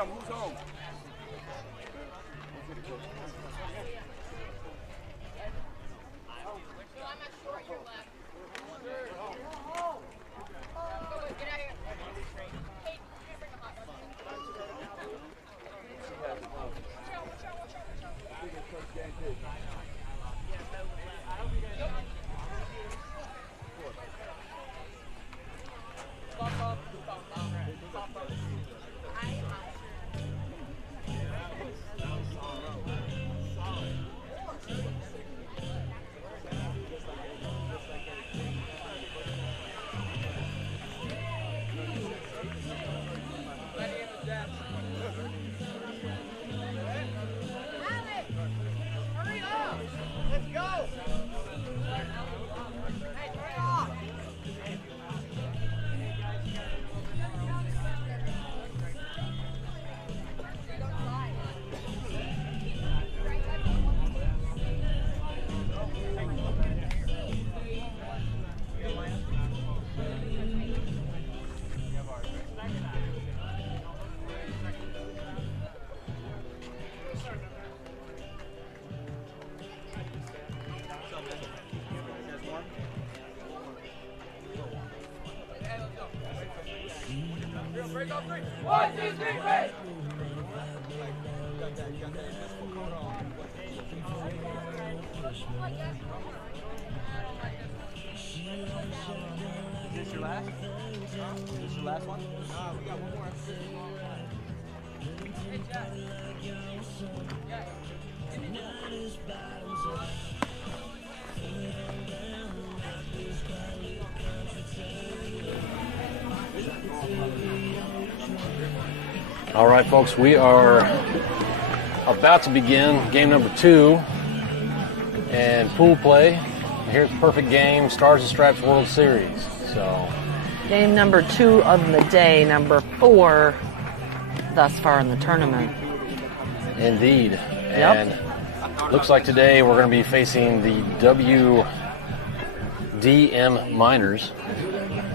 momentum. Who's home? Is this your last? Is this your last one? No, we got one more. Hey, Jack. All right, folks, we are about to begin game number 2 and pool play. Here's Perfect Game, Stars and Stripes World Series. So, game number 2 of the day, number 4 thus far in the tournament. Indeed. Yep. And looks like today we're going to be facing the WDM Miners,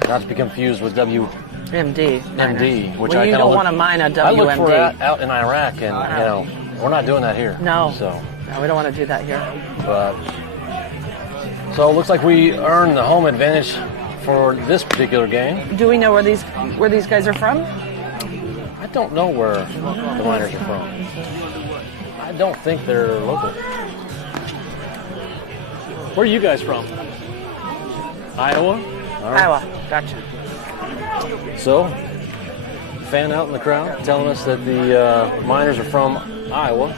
not to be confused with MD, which well, I you kind of don't want to mine a WMD. I look for that out in Iraq, and you know we're not doing that here. No, so no, we don't want to do that here. But so it looks like we earned the home advantage for this particular game. Do we know where these guys are from? I don't know where the Miners are from. I don't think they're local. Where are you guys from? Iowa? Right. Iowa, gotcha. So, fan out in the crowd telling us that the Miners are from Iowa.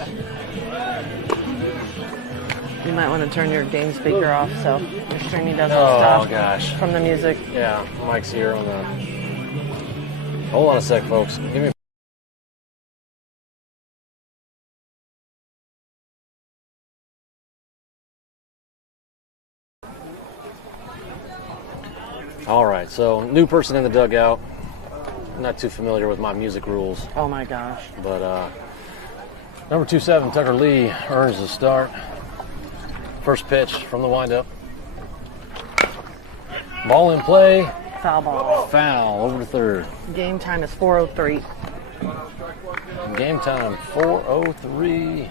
You might want to turn your game speaker off so your streaming doesn't stop. Oh gosh. From the music. Yeah, Mike's here on the. Hold on a sec, folks. Give me. All right, so new person in the dugout. Not too familiar with my music rules. Oh my gosh. But number 27, Tucker Lee, earns the start. First pitch from the windup. Ball in play. Foul ball. Foul over to third. Game time is 4:03. Game time 4:03.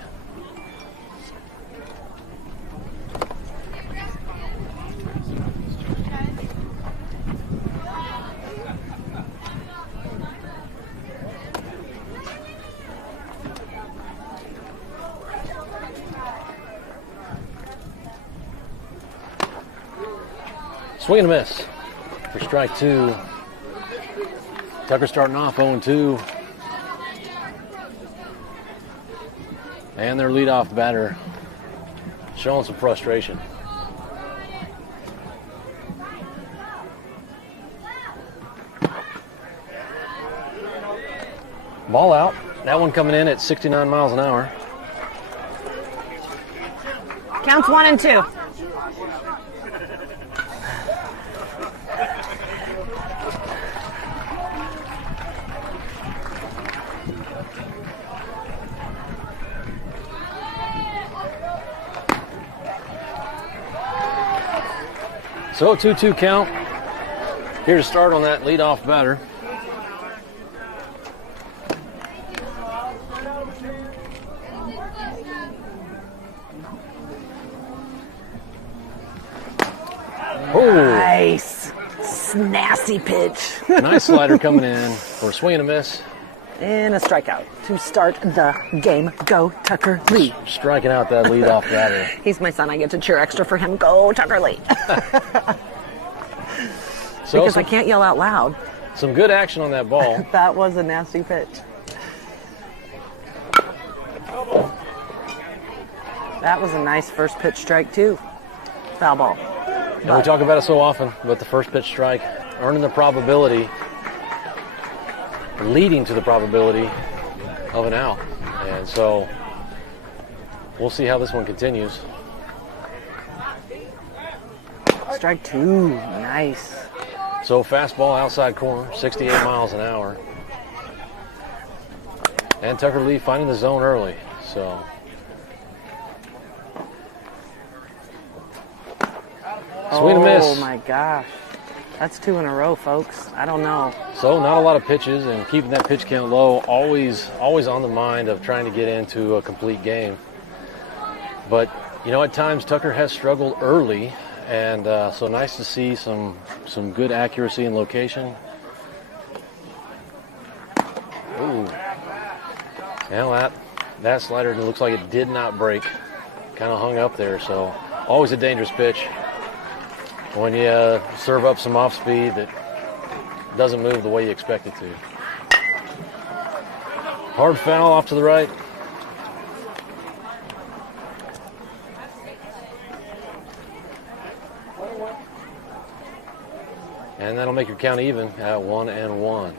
Swing and a miss for strike 2. Tucker starting off 0-2. And their leadoff batter showing some frustration. Ball out. That one coming in at 69 miles an hour. Counts 1 and 2. So 2-2 count. Here to start on that leadoff batter. Oh, Nice. Nasty pitch. nice slider coming in for a swing and a miss. And a strikeout to start the game. Go, Tucker Lee. Striking out that leadoff batter. He's my son. I get to cheer extra for him. Go, Tucker Lee. So Because I can't yell out loud. some good action on that ball. That was a nasty pitch. That was a nice first pitch strike, too. Foul ball. And we talk about it so often, but the first pitch strike, earning the probability, leading to the probability of an out. And so we'll see how this one continues. Strike 2. Nice. So fastball outside corner, 68 miles an hour. And Tucker Lee finding the zone early. So swing and miss. Oh my gosh. That's 2 in a row, folks. I don't know. So not a lot of pitches, and keeping that pitch count low, always on the mind of trying to get into a complete game. But, you know, at times Tucker has struggled early, and so nice to see some good accuracy and location. Ooh. Well, that slider looks like it did not break. Kind of hung up there, so always a dangerous pitch when you serve up some off speed that doesn't move the way you expect it to. Hard foul off to the right. And that'll make your count even at 1-1.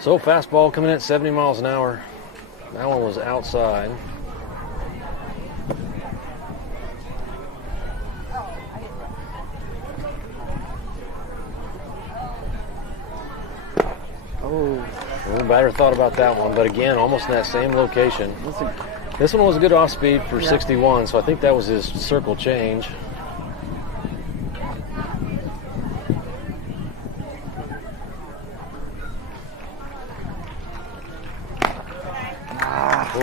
So fastball coming in at 70 miles an hour. That one was outside. The batter thought about that one, but again, almost in that same location. This one was a good off speed for 61, so I think that was his circle change.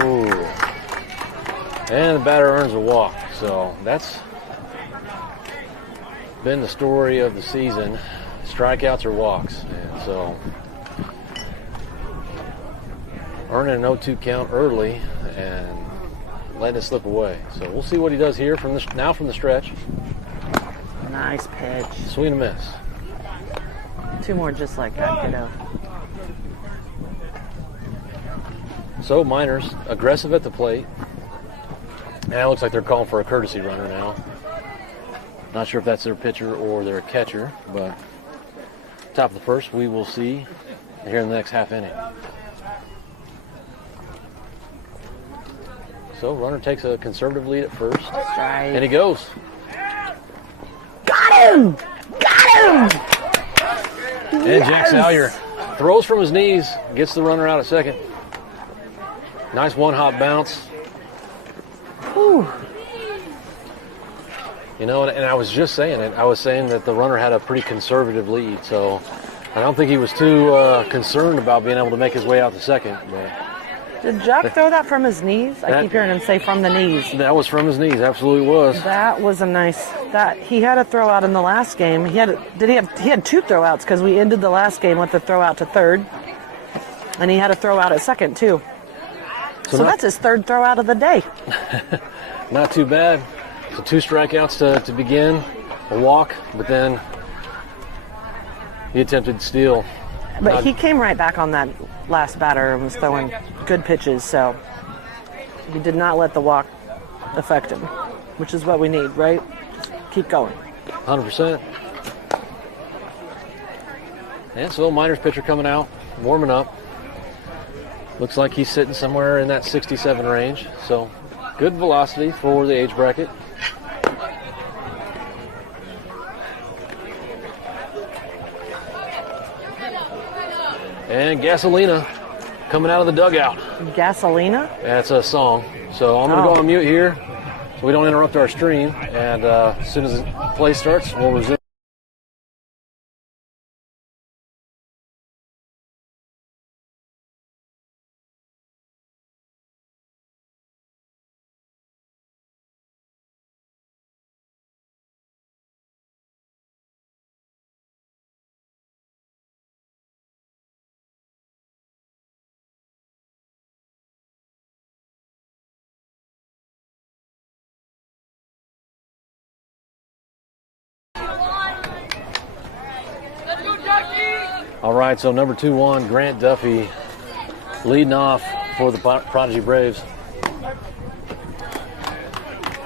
Ooh. And the batter earns a walk, so that's been the story of the season. Strikeouts or walks, and so earning an 0-2 count early and letting it slip away. So we'll see what he does here from the stretch. Nice pitch. Swing and a miss. 2 more just like that, kiddo. So Miners aggressive at the plate. And it looks like they're calling for a courtesy runner now. Not sure if that's their pitcher or their catcher, but top of the first we will see here in the next half inning. So runner takes a conservative lead at first. Strike. And he goes. Got him! Got him! And Jack Salyer throws from his knees, gets the runner out at second. Nice one-hop bounce. Whew. You know, and I was just saying it. I was saying that the runner had a pretty conservative lead, so I don't think he was too concerned about being able to make his way out to second. But Did Jack throw that from his knees? I keep hearing him say from the knees. that was from his knees, absolutely was. That was a nice. That he had a throw out in the last game. He had 2 throwouts because we ended the last game with a throw out to third, and he had a throw out at second too. So that's his 3rd throw out of the day. Not too bad. So 2 strikeouts to begin, a walk, but then he attempted to steal. But he came right back on that last batter and was throwing good pitches, so he did not let the walk affect him, which is what we need, right? Just keep going. 100%. And so Miners pitcher coming out, warming up. Looks like he's sitting somewhere in that 67 range, so good velocity for the age bracket. And Gasolina coming out of the dugout. Gasolina? That's a song. So I'm going to go on mute here so we don't interrupt our stream. And as soon as the play starts, we'll resume. All right, so number 2-1, Grant Duffy leading off for the Prodigy Braves.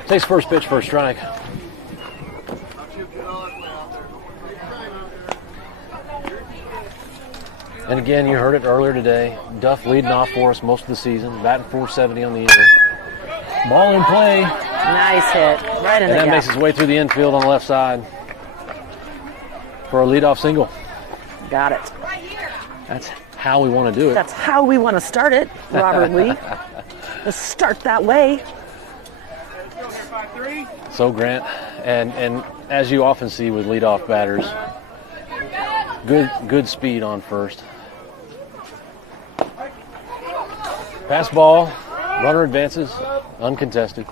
Takes first pitch for a strike. And again, you heard it earlier today. Duff leading off for us most of the season, batting .470 on the year. Ball in play. Nice hit, right in the And that gap. makes his way through the infield on the left side for a leadoff single. Got it. That's how we want to do it. That's how we want to start it, Robert Lee. Let's start that way. So Grant, and as you often see with leadoff batters, good speed on first. Pass ball, runner advances, uncontested.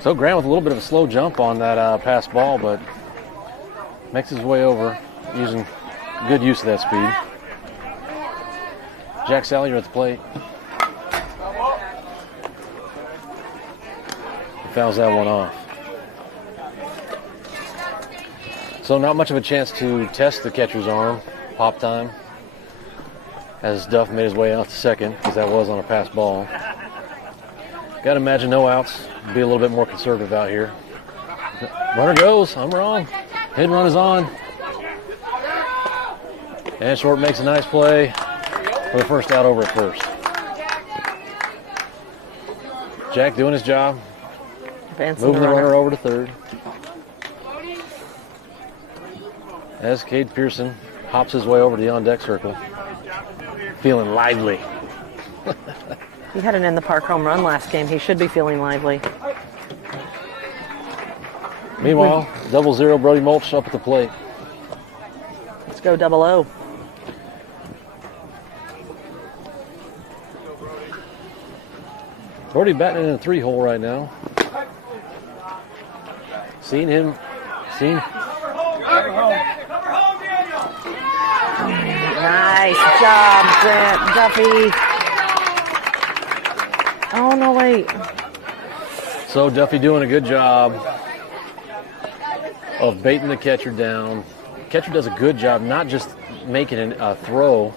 So Grant with a little bit of a slow jump on that pass ball, but makes his way over using good use of that speed. Jack Salyer at the plate. He fouls that one off. So not much of a chance to test the catcher's arm. Pop time. As Duff made his way out to second, because that was on a pass ball. Got to imagine no outs. Be a little bit more conservative out here. Runner goes. I'm wrong. Hit and run is on. And Short makes a nice play for the first out over at first. Jack doing his job. Moving the runner over to third. As Cade Pearson hops his way over to the on-deck circle. Feeling lively. He had an in-the-park home run last game. He should be feeling lively. Meanwhile, 0-0 Brody Mulch up at the plate. Let's go 0-0. Brody batting in a 3-hole right now. Seeing him. Nice job, Grant Duffy. Oh, no, wait. So Duffy doing a good job of baiting the catcher down. Catcher does a good job not just making a throw,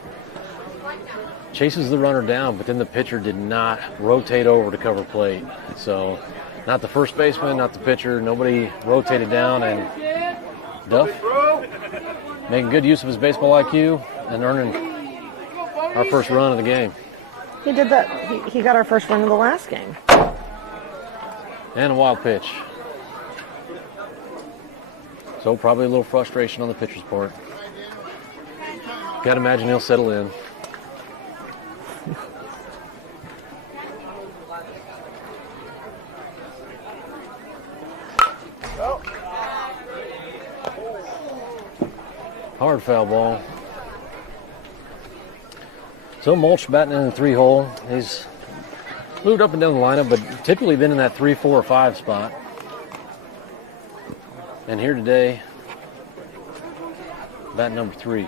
chases the runner down, but then the pitcher did not rotate over to cover plate. So not the first baseman, not the pitcher, nobody rotated down, and Duff making good use of his baseball IQ and earning our first run of the game. He did that. He got our first run of the last game. And a wild pitch. So probably a little frustration on the pitcher's part. Got to imagine he'll settle in. Hard foul ball. So Mulch batting in the 3-hole. He's moved up and down the lineup, but typically been in that 3, 4, or 5 spot. And here today, bat number 3.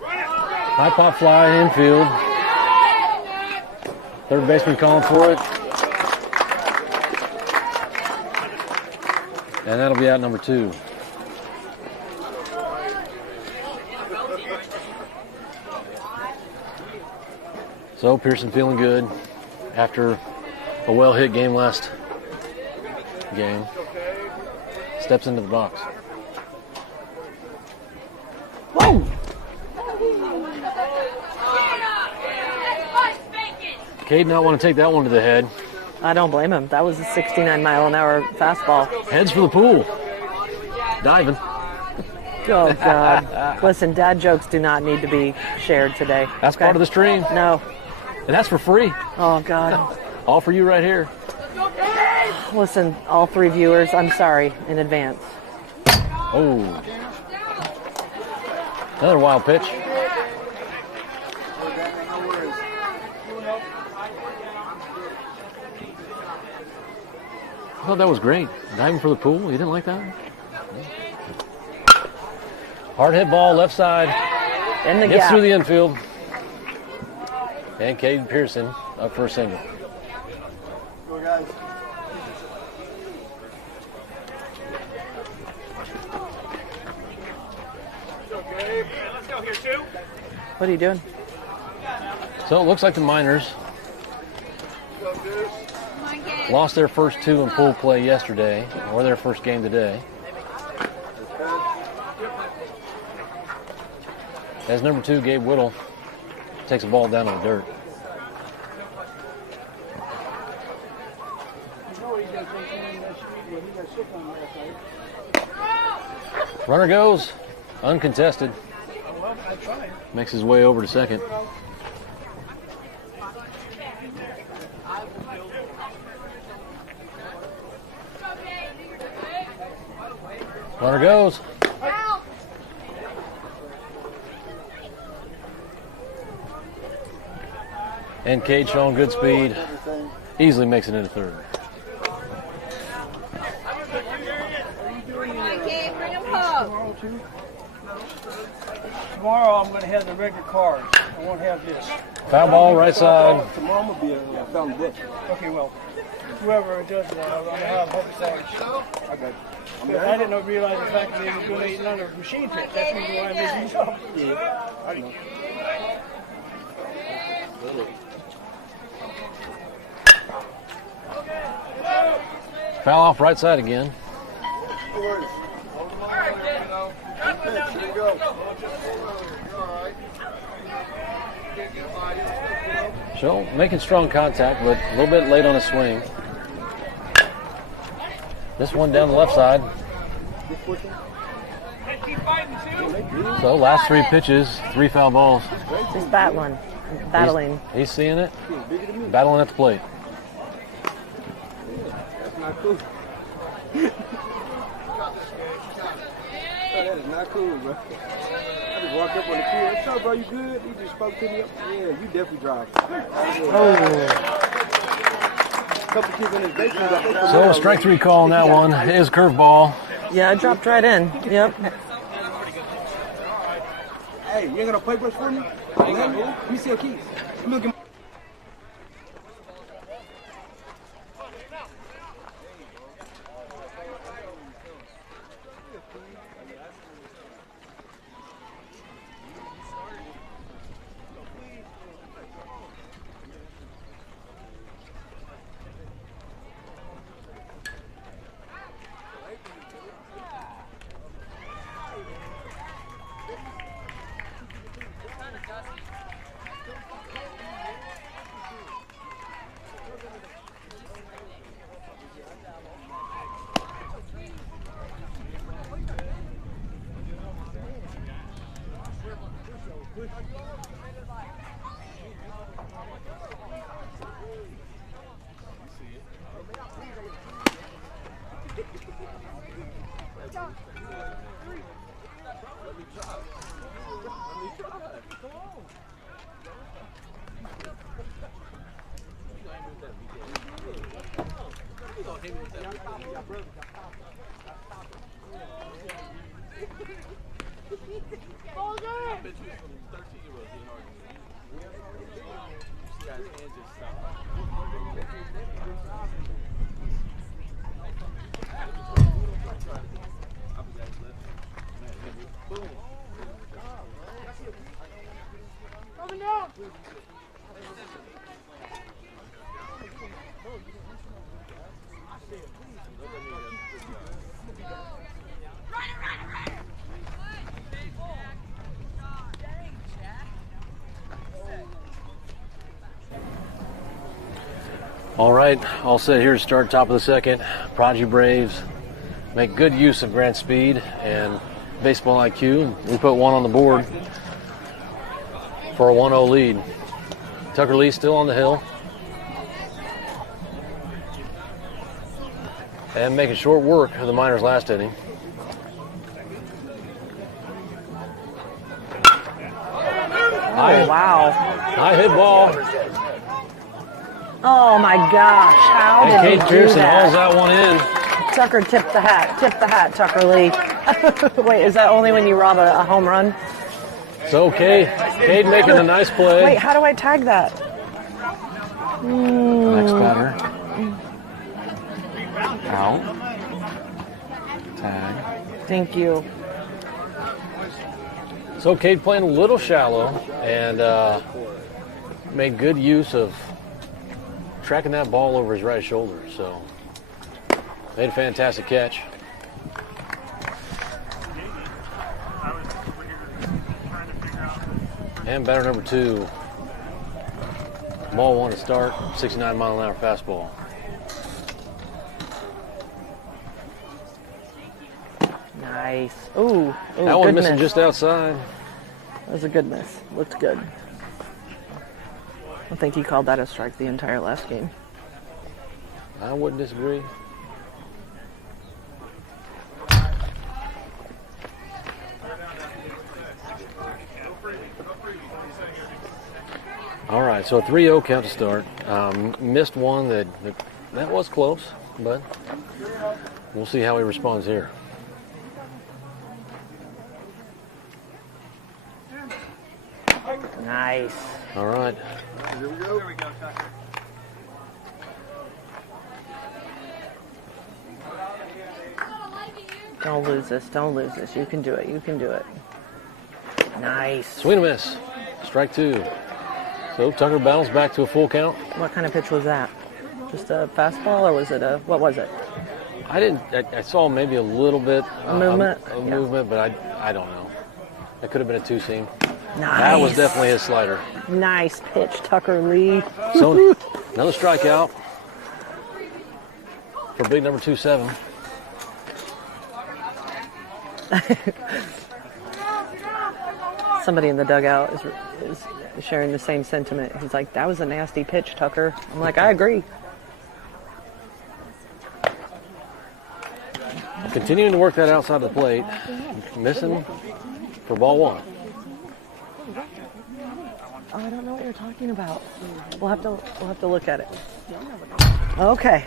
High pop fly infield. Third baseman calling for it. And that'll be out number 2. So Pearson feeling good after a well-hit game last game. Steps into the box. Whoa! Cade not want to take that one to the head. I don't blame him. That was a 69-mile-an-hour fastball. Heads for the pool. Diving. Oh, God. Listen, dad jokes do not need to be shared today. That's okay? part of the stream. No. And that's for free. Oh, God. All for you right here. Listen, all 3 viewers, I'm sorry in advance. Oh. Another wild pitch. I thought that was great. Diving for the pool. You didn't like that? Hard hit ball, left side. In the Gets gap. through the infield. And Caden Pearson up for a single. Go, guys. Let's go here, too. What are you doing? So it looks like the Miners lost their first 2 in pool play yesterday, or their first game today. As number 2, Gabe Whittle takes a ball down to the dirt. Runner goes, uncontested. Makes his way over to second. Runner goes. And Cade showing good speed. Easily makes it into third. Tomorrow I'm going to have the regular cards. I won't have this. Foul ball, right side. Tomorrow I'm going to be a foundation. Okay, well, whoever does that, I'm going to have hope cards. I got you. I didn't realize the fact that they were doing another machine pit. That's the reason why I made these up. Yeah, I know. Foul off right side again. So making strong contact, but a little bit late on the swing. This one down the left side. So last 3 pitches, 3 foul balls. He's battling. He's seeing it. Battling at the plate. That's not cool. That is not cool, bro. I just walked up on the kid. What's up, bro? You good? He just spoke to me. Yeah, you definitely drive. Couple kids in his basement. So a strike 3 call on that one. His curveball. Yeah, it dropped right in. Yep. Hey, you ain't got no paper for me? Let me see your keys. Look at All right, all set here to start top of the second. Prodigy Braves make good use of Grant's speed and baseball IQ. We put 1 on the board for a 1-0 lead. Tucker Lee still on the hill. And making short work of the Miners' last inning. Oh, wow. High hit ball. Oh, my gosh. How And did Kate he do Pearson hauls that? that one in. Tucker tipped the hat. Tip the hat, Tucker Lee. Wait, is that only when you rob a home run? So Cade making a nice play. Wait, how do I tag that? Next batter. Out. Tag. Thank you. So Cade playing a little shallow and made good use of tracking that ball over his right shoulder. So made a fantastic catch. And batter number 2. Ball 1 to start, 69-mile-an-hour fastball. Nice. Ooh, That one good missing miss. just outside. That was a good miss. Looked good. I think he called that a strike the entire last game. I wouldn't disagree. All right, so a 3-0 count to start. Missed one that was close, but we'll see how he responds here. Nice. All right. Here we go, Tucker. Don't lose this. Don't lose this. You can do it. You can do it. Nice. Swing and miss. Strike 2. So Tucker battles back to a full count. What kind of pitch was that? Just a fastball, or was it what was it? I saw maybe a little bit Movement? a Yeah. movement, but I don't know. It could have been a 2-seam. Nice. That was definitely his slider. Nice pitch, Tucker Lee. So another strikeout for big number 2-7. Somebody in the dugout is sharing the same sentiment. He's like, that was a nasty pitch, Tucker. I'm like, I agree. Continuing to work that outside the plate. Missing for ball 1. Oh, I don't know what you're talking about. We'll have to look at it. Okay.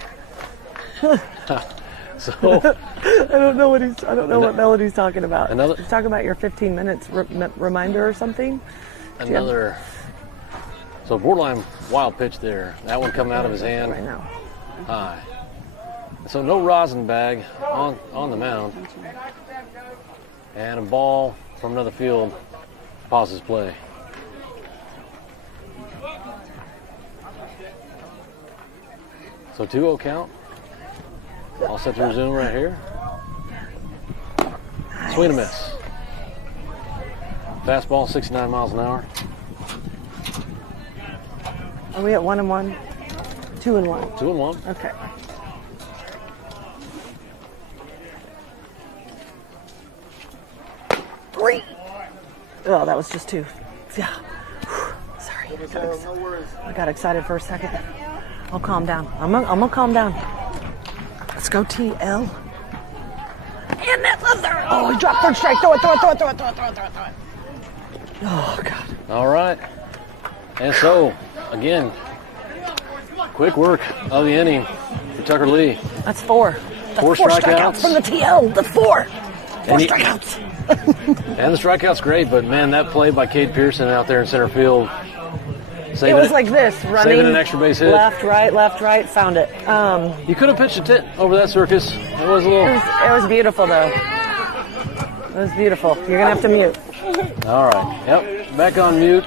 So I don't know what Melody's talking about. Another- He's talking about your 15 minutes reminder or something. another. So borderline wild pitch there. That one coming out of his hand Right now. high. So no rosin bag on the mound. And a ball from another field pauses play. So 2-0 count. All set to resume right here. Swing and miss. Fastball 69 miles an hour. Are we at 1-1? 2-1. 2-1. Okay. Great. Oh, that was just 2. Yeah. Sorry. I got excited for a second. I'll calm down. I'm gonna calm down. Let's go, TL. And that's a third. Oh, he dropped third strike. Throw it. Oh, God. All right. And so, again, quick work of the inning for Tucker Lee. That's 4. That's 4 4 strikeouts. strikeouts from the TL. That's 4. 4 And he- strikeouts. And the strikeout's great, but man, that play by Cade Pearson out there in center field. It was like this, running saving an extra base hit. left, right, found it. You could have pitched a tit over that circus. It was a little. It was beautiful, though. It was beautiful. You're gonna have to mute. All right. Yep. Back on mute.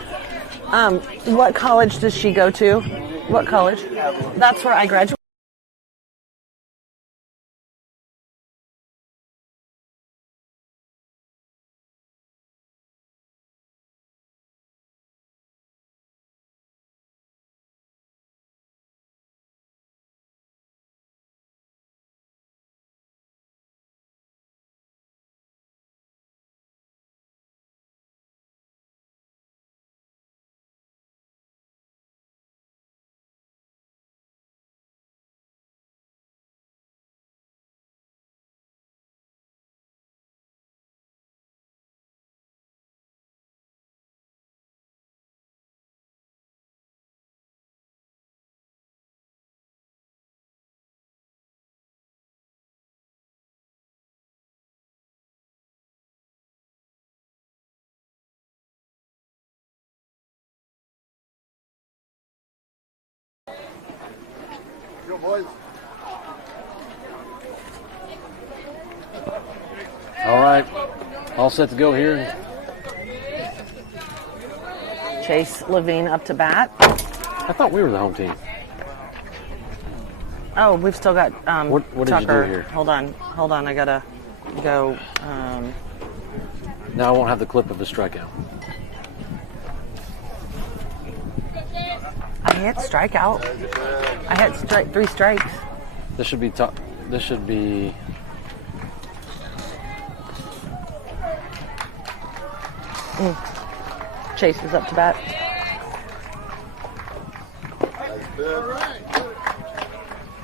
What college does she go to? What college? That's where I graduated. All right, all set to go here. Chase Levine up to bat. I thought we were the home team. Oh, we've still got What did you do Tucker. here? Hold on. I gotta go. Now I won't have the clip of the strikeout. I hit strikeout. I had 3 strikes. This should be top. This should be. Chase is up to bat.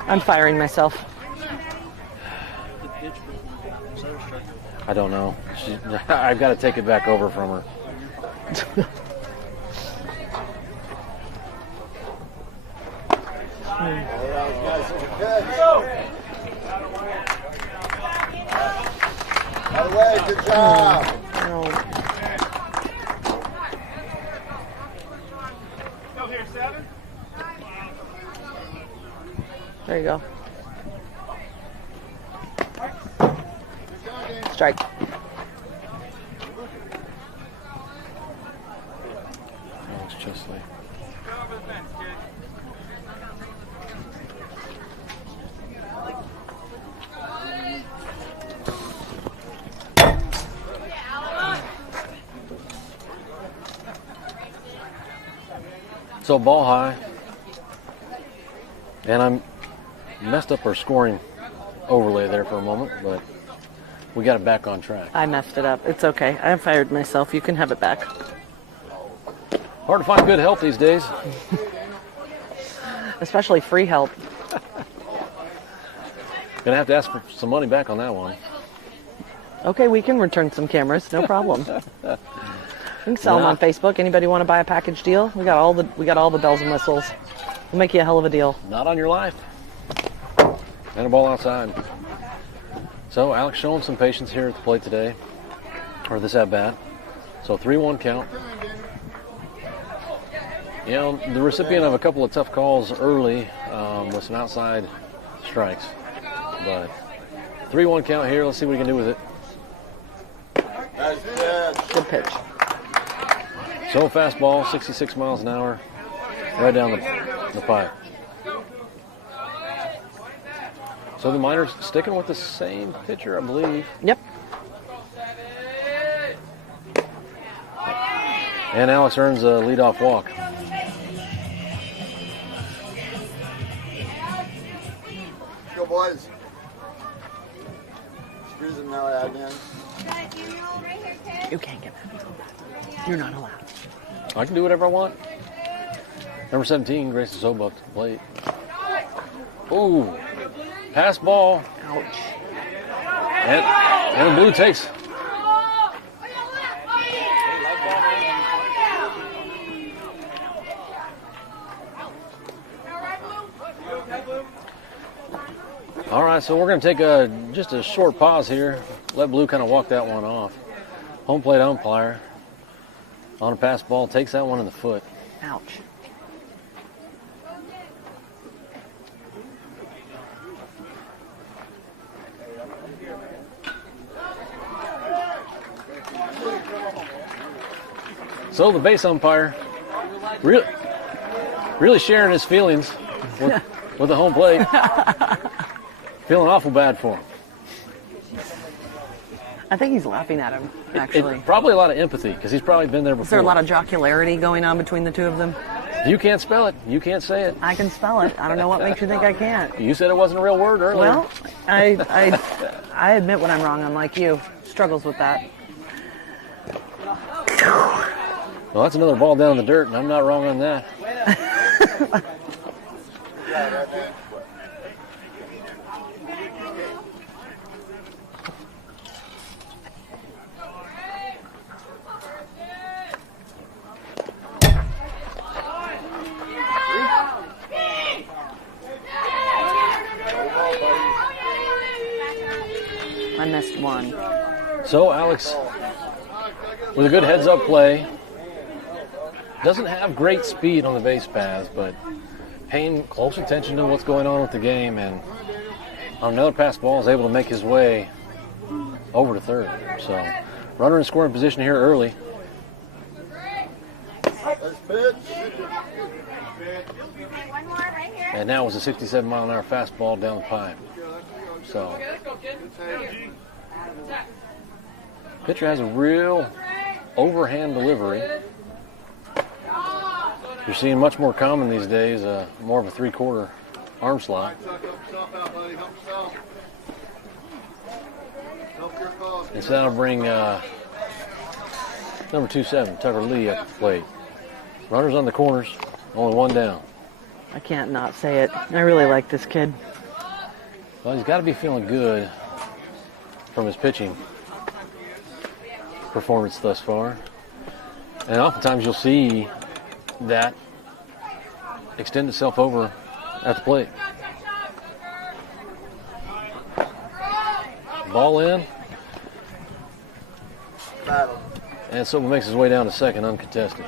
I'm firing myself. I don't know. I've got to take it back over from her. By the way, good job. No. There you go. Strike. Alex Chesley. So ball high, and I'm messed up our scoring overlay there for a moment, but we got it back on track. I messed it up. It's okay. I fired myself. You can have it back. Hard to find good help these days. Especially free help. Gonna have to ask for some money back on that one. Okay, we can return some cameras. No problem. We can sell them on Facebook. Anybody want to buy a package deal? We got all the bells and whistles. We'll make you a hell of a deal. Not on your life. And a ball outside. So Alex showing some patience here at the plate today, or this at bat. So 3-1 count. You know, the recipient of a couple of tough calls early with some outside strikes, but 3-1 count here. Let's see what he can do with it. Good pitch. So fastball, 66 miles an hour, right down the pipe. So the Miners sticking with the same pitcher, I believe. Yep. And Alex earns a leadoff walk. Go, boys. Squeeze them now, Adnan. You can't get that. You're not allowed. I can do whatever I want. Number 17, Grayson Sobuck to the plate. Ooh, pass ball. Ouch. And the blue takes. All right, so we're going to take just a short pause here. Let Blue kind of walk that one off. Home plate umpire on a pass ball takes that one in the foot. Ouch. So the base umpire really sharing his feelings with the home plate. Feeling awful bad for him. I think he's laughing at him, actually. Probably a lot of empathy, because he's probably been there before. Is there a lot of jocularity going on between the two of them? You can't spell it. You can't say it. I can spell it. I don't know what makes you think I can't. You said it wasn't a real word earlier. Well, I admit when I'm wrong. I'm like you. Struggles with that. Well, that's another ball down in the dirt, and I'm not wrong on that. I missed one. So Alex, with a good heads-up play, doesn't have great speed on the base paths, but paying close attention to what's going on with the game, and on another pass ball is able to make his way over to third. So runner in scoring position here early. And now it was a 67-mile-an-hour fastball down the pipe. So pitcher has a real overhand delivery. You're seeing much more common these days, more of a 3/4 arm slot. And so that'll bring number 27, Tucker Lee, up the plate. Runners on the corners, only one down. I can't not say it. I really like this kid. Well, he's got to be feeling good from his pitching performance thus far. And oftentimes you'll see that extend itself over at the plate. Ball in. And Silva makes his way down to second, uncontested.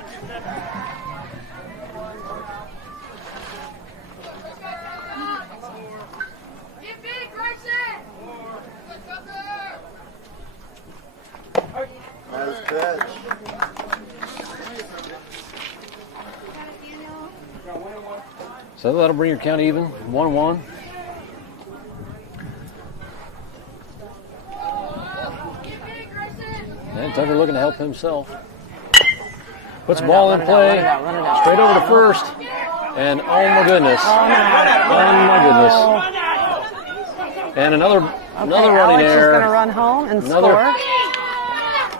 Nice catch. So that'll bring your count even, 1-1. And Tucker looking to help himself. Puts the ball in play, Run it out. straight over to first. And oh my goodness. Oh my goodness. And another running Alex error. is going to run home and score.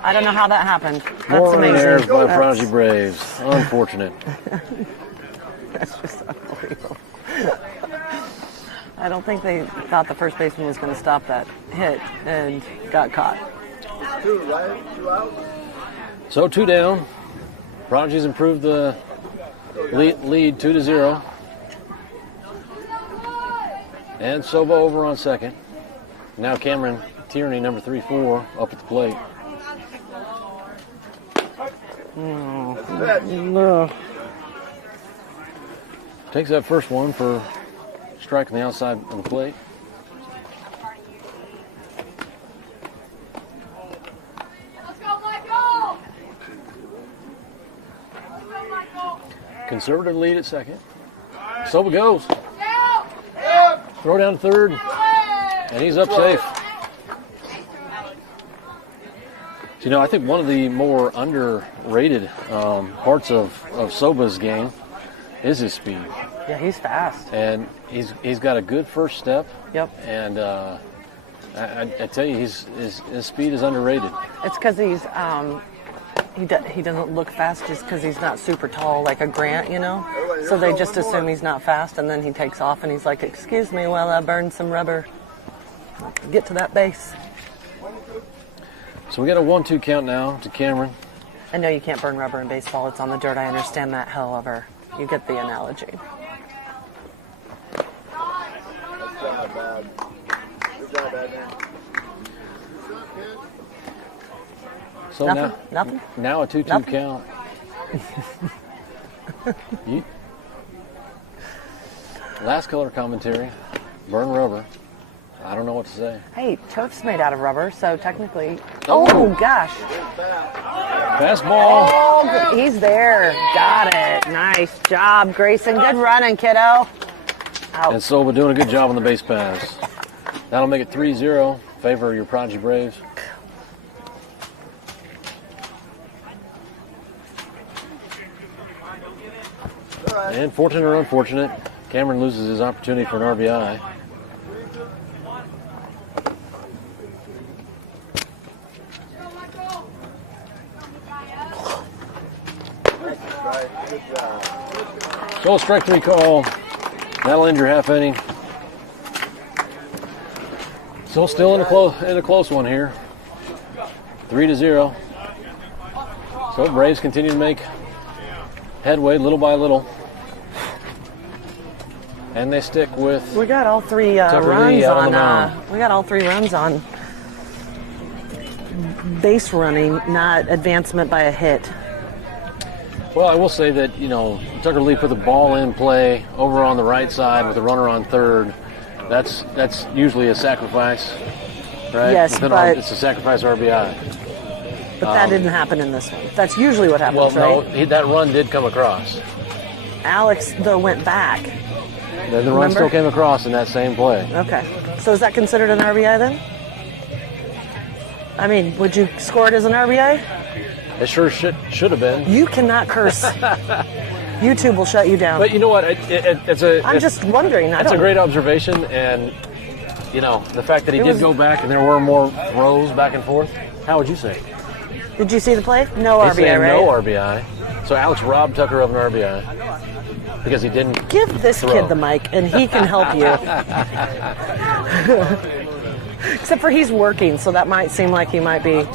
I don't know how that happened. That's More running amazing. errors by That's- Prodigy Braves. Unfortunate. That's just unbelievable. I don't think they thought the first baseman was going to stop that hit and got caught. 2, right? 2 out. So 2 down. Prodigy's improved the lead 2-0. And Soba over on second. Now Cameron Tierney, number 3-4, up at the plate. No. Takes that first one for striking the outside of the plate. Conservative lead at second. Soba goes. Throw down to third. And he's up safe. So, I think one of the more underrated parts of Soba's game is his speed. Yeah, he's fast. And he's got a good first step. Yep. And I tell you, his speed is underrated. It's because he's he doesn't look fast just because he's not super tall like a Grant, So they just assume he's not fast, and then he takes off and he's like, "Excuse me while I burn some rubber. Get to that base." So we got a 1-2 count now to Cameron. I know you can't burn rubber in baseball; it's on the dirt. I understand that. However, you get the analogy. That's not bad. Good job, Adnan. So Nothing. now a 2-2 Nothing? count. Last color commentary, burn rubber. I don't know what to say. Hey, toast's made out of rubber, so technically. Oh gosh! Fastball. Oh, he's there. Got it. Nice job, Grayson. Good running, kiddo. Out. And Soba doing a good job on the base pass. That'll make it 3-0 in favor of your Prodigy Braves. And fortunate or unfortunate, Cameron loses his opportunity for an RBI. Good job. So a strike 3 call. That'll end your half inning. So still in a close one here. 3-0. So Braves continue to make headway little by little. And they stick with We got all three Tucker runs Lee out on on. the mound. We got all 3 runs on base running, not advancement by a hit. Well, I will say that, you know, Tucker Lee put the ball in play over on the right side with the runner on third. That's usually a sacrifice, right? Yes, but it's a sacrifice RBI. But that didn't happen in this one. That's usually what happens, well, right? no, that run did come across. Alex, though, went back. Then the run still came across in that same play. Okay. So is that considered an RBI then? I mean, would you score it as an RBI? It sure should have been. You cannot curse. YouTube will shut you down. But you know what? I'm just wondering. That's a great observation, and you know the fact that he did go back and there were more throws back and forth. How would you say? Did you see the play? No He's RBI, right? No RBI. So Alex robbed Tucker of an RBI because he didn't. Give this throw. kid the mic, and he can help you. Except for he's working, so that might seem like he might be.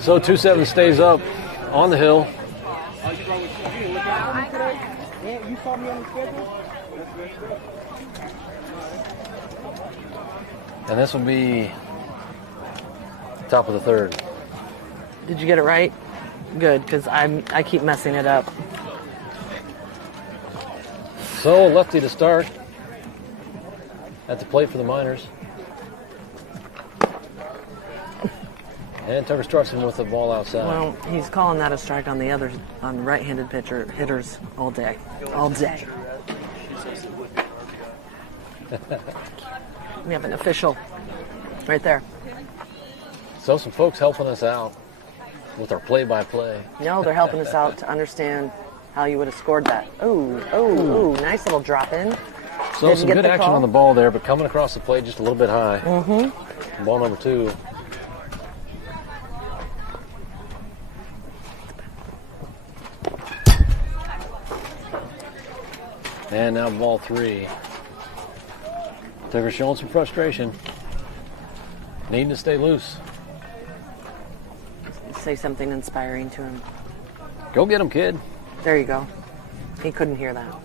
So 2-7 stays up on the hill. You saw me on the schedule? And this will be top of the third. Did you get it right? Good, because I keep messing it up. So lefty to start at the plate for the Miners. And Tucker strikes him with the ball outside. Well, he's calling that a strike on the others, on right-handed hitters all day. All day. We have an official right there. So some folks helping us out with our play-by-play. No, they're helping us out to understand how you would have scored that. Oh, nice little drop in. So some good action on the ball there, but coming across the plate just a little bit high. Mm-hmm. Ball number 2. And now ball 3. Tucker showing some frustration. Needing to stay loose. Say something inspiring to him. Go get him, kid. There you go. He couldn't hear that.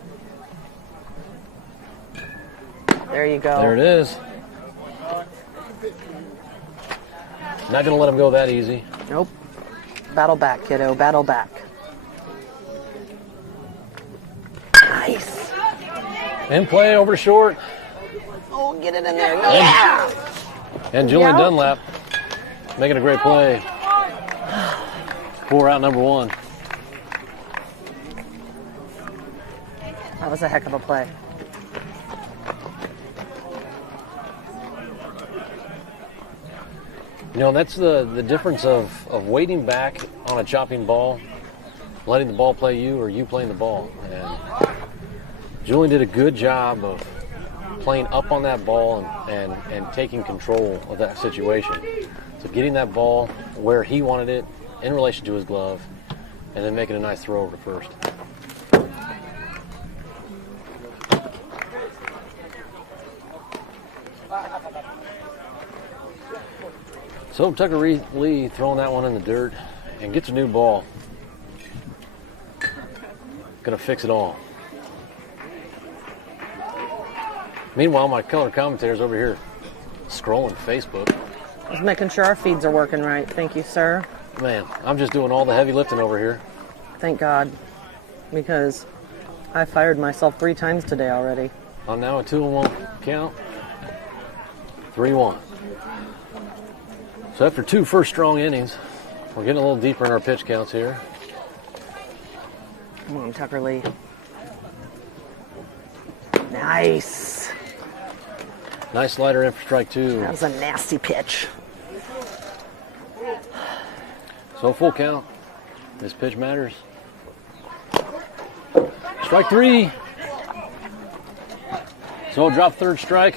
There you go. There it is. Not going to let him go that easy. Nope. Battle back, kiddo. Battle back. Nice. In play over short. Oh, get it in there. Yeah. And Julian Dunlap making a great play. 4 out number 1. That was a heck of a play. You know, that's the difference of waiting back on a chopping ball, letting the ball play you, or you playing the ball. And Julian did a good job of playing up on that ball and taking control of that situation. So getting that ball where he wanted it in relation to his glove, and then making a nice throw over to first. So Tucker Lee throwing that one in the dirt and gets a new ball. Gonna fix it all. Meanwhile, my color commentator's over here scrolling Facebook. Just making sure our feeds are working right. Thank you, sir. Man, I'm just doing all the heavy lifting over here. Thank God. Because I fired myself 3 times today already. I'm now a 2-1 count. 3-1. So after 2 first strong innings, we're getting a little deeper in our pitch counts here. Come on, Tucker Lee. Nice. Nice slider in for strike 2. That was a nasty pitch. So full count. This pitch matters. Strike 3. So we'll drop third strike.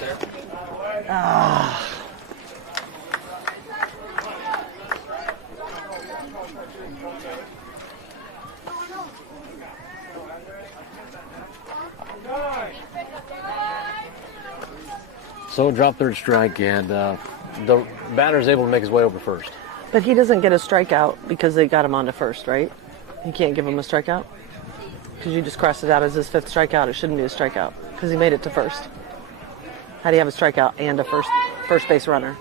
So drop third strike, and the batter is able to make his way over first. But he doesn't get a strikeout because they got him onto first, right? You can't give him a strikeout? Because you just crossed it out as his 5th strikeout. It shouldn't be a strikeout because he made it to first. How do you have a strikeout and a first base runner?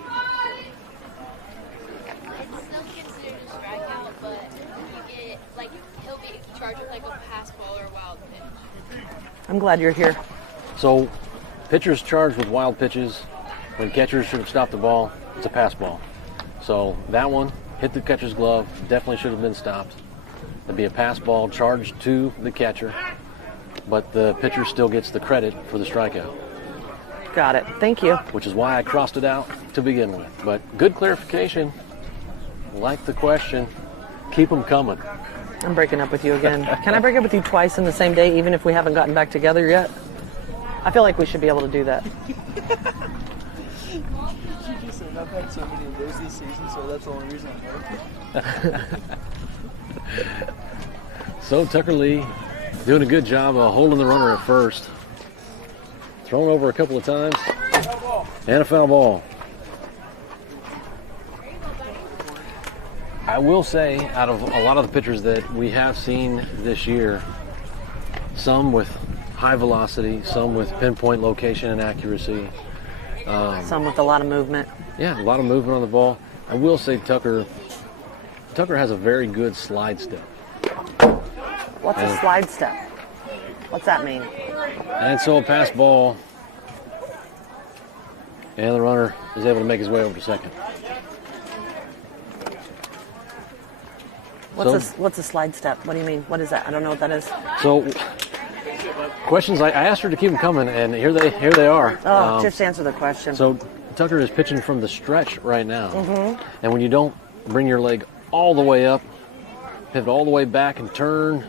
pass ball or wild pitch? I'm glad you're here. So, pitchers charged with wild pitches when catchers should have stopped the ball. It's a pass ball. So that one hit the catcher's glove. Definitely should have been stopped. It'd be a pass ball charged to the catcher, but the pitcher still gets the credit for the strikeout. Got it. Thank you. Which is why I crossed it out to begin with. But good clarification. Like the question. Keep them coming. I'm breaking up with you again. Can I break up with you twice in the same day, even if we haven't gotten back together yet? I feel like we should be able to do that. I've had so many of those this season, so that's the only reason I'm working. So Tucker Lee doing a good job of holding the runner at first. Thrown over a couple of times. And a foul ball. I will say, out of a lot of the pitchers that we have seen this year, some with high velocity, some with pinpoint location and accuracy. Some with a lot of movement. Yeah, a lot of movement on the ball. I will say Tucker has a very good slide step. What's a slide step? What's that mean? And so a pass ball. And the runner is able to make his way over to second. What's a slide step? What do you mean? What is that? I don't know what that is. So, questions. I asked her to keep them coming, and here they are. Oh, just answer the question. So, Tucker is pitching from the stretch right now, and when you don't bring your leg all the way up, pivot all the way back and turn.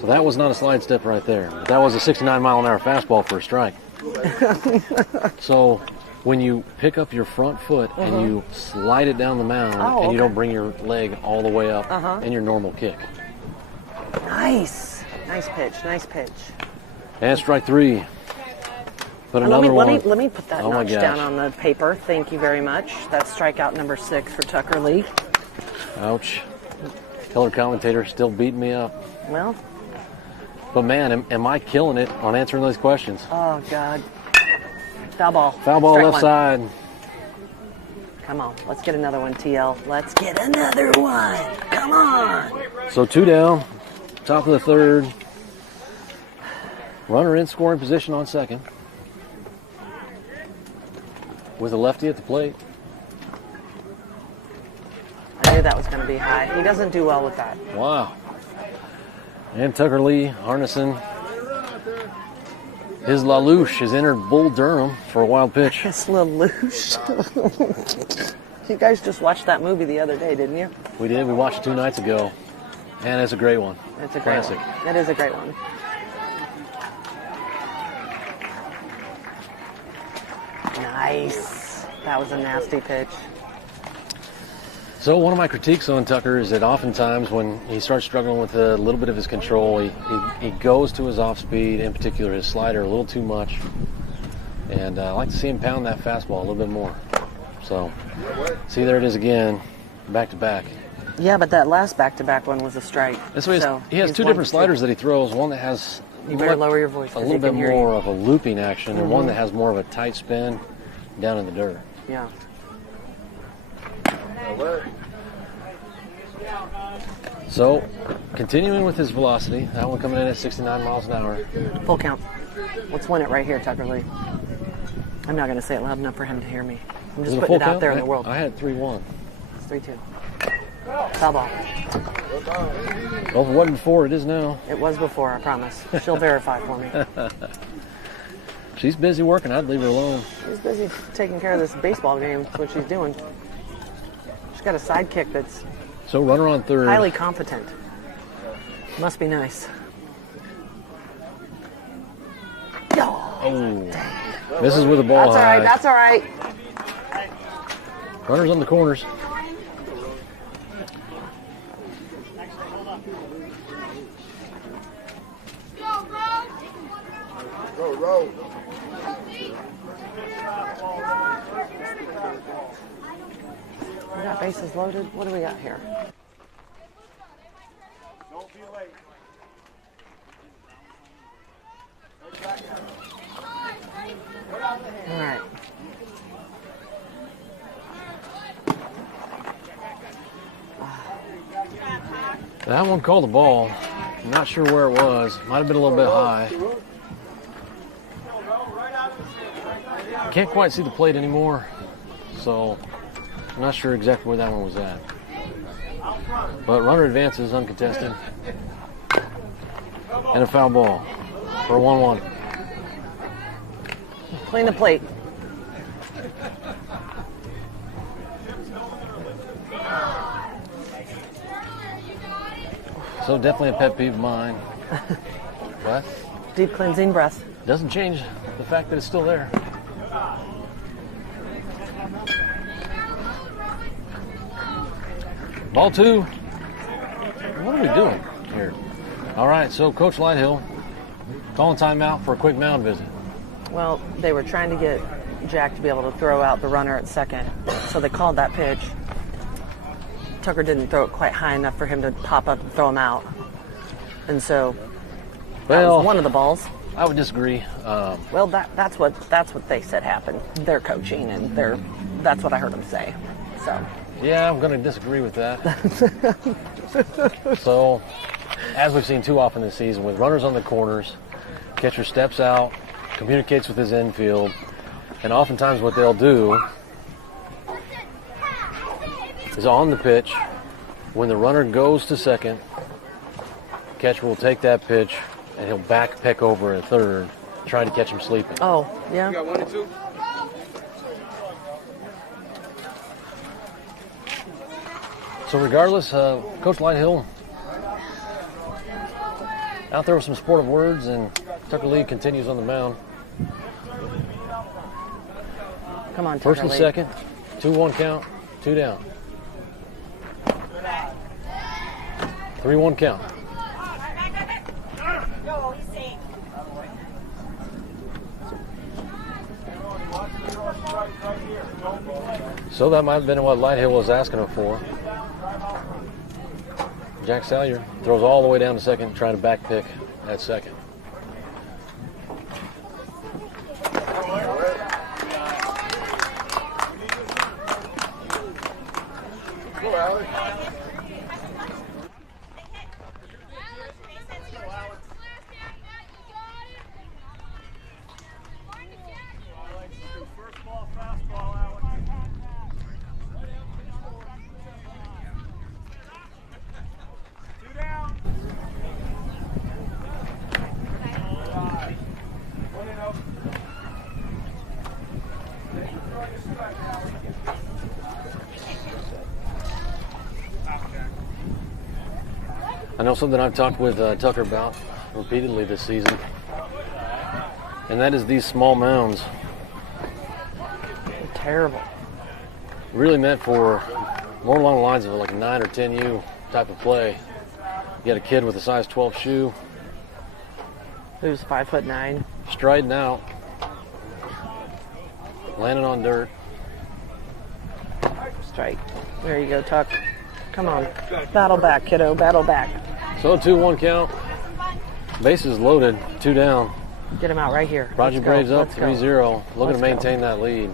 So that was not a slide step right there. That was a 69-mile-an-hour fastball for a strike. So when you pick up your front foot and you slide it down the mound and you don't bring your leg all the way up in your normal kick. Nice. Nice pitch. Nice pitch. And strike three. Put another one. Let me put that notch down on the paper. Thank you very much. That's strikeout number 6 for Tucker Lee. Ouch. Color commentator still beating me up. Well. But man, am I killing it on answering those questions. Oh, God. Foul ball. Foul ball left side. Come on. Let's get another one, TL. Let's get another one. Come on. So 2 down. Top of the third. Runner in scoring position on second. With a lefty at the plate. I knew that was going to be high. He doesn't do well with that. Wow. And Tucker Lee harnessing his LaLouche has entered Bull Durham for a wild pitch. His LaLouche. You guys just watched that movie the other day, didn't you? We did. We watched it 2 nights ago. And it's a great one. It's a great Classic. one. It is a great one. Nice. That was a nasty pitch. So one of my critiques on Tucker is that oftentimes when he starts struggling with a little bit of his control, he goes to his off speed, in particular his slider, a little too much. And I like to see him pound that fastball a little bit more. So, see, there it is again, back to back. Yeah, but that last back-to-back one was a strike. That's what he has 2 different sliders that he throws. One that has you better lower your voice, a little bit more of a looping action, and one that has more of a tight spin down in the dirt. Yeah. So, continuing with his velocity, that one coming in at 69 miles an hour. Full count. Let's win it right here, Tucker Lee. I'm not going to say it loud enough for him to hear me. I'm just putting it out there in the world. I had 3-1. It's 3-2. Foul ball. Well, if it wasn't before, it is now. It was before, I promise. She'll verify for me. She's busy working. I'd leave her alone. She's busy taking care of this baseball game. That's what she's doing. She's got a sidekick that's so runner on third. highly competent. Must be nice. Oh, this is with the ball high. That's all right. Runners on the corners. Row. We got bases loaded. What do we got here? Don't be late. All right. That one called the ball. I'm not sure where it was. Might have been a little bit high. Can't quite see the plate anymore, so I'm not sure exactly where that one was at. But runner advances uncontested. And a foul ball for a 1-1. Clean the plate. So definitely a pet peeve of mine. What? Deep cleansing breath. Doesn't change the fact that it's still there. Ball 2. What are we doing here? All right, so Coach Lighthill calling timeout for a quick mound visit. Well, they were trying to get Jack to be able to throw out the runner at second, so they called that pitch. Tucker didn't throw it quite high enough for him to pop up and throw him out. And so that was one of the balls. I would disagree. Well, that's what they said happened. They're coaching, and that's what I heard them say. So Yeah, I'm going to disagree with that. So, as we've seen too often this season, with runners on the corners, catcher steps out, communicates with his infield, and oftentimes what they'll do is on the pitch, when the runner goes to second, catcher will take that pitch and he'll back peck over at third, trying to catch him sleeping. Oh, yeah. You got 1 and 2? So regardless, Coach Lighthill out there with some sportive words, and Tucker Lee continues on the mound. Come on, Tucker First and Lee. second, 2-1 count, 2 down. 3-1 count. So that might have been what Lighthill was asking him for. Jack Salyer throws all the way down to second, trying to back pick at second. Go, Alex. I know something I've talked with Tucker about repeatedly this season, and that is these small mounds. They're terrible. Really meant for more along the lines of like a 9 or 10U type of play. You got a kid with a size 12 shoe, Who's 5'9". striding out, landing on dirt. Strike. There you go, Tuck. Come on. Battle back, kiddo. Battle back. So 2-1 count. Bases loaded, 2 down. Get him out right here. Prodigy Braves up Let's go. 3-0, looking Let's to maintain that lead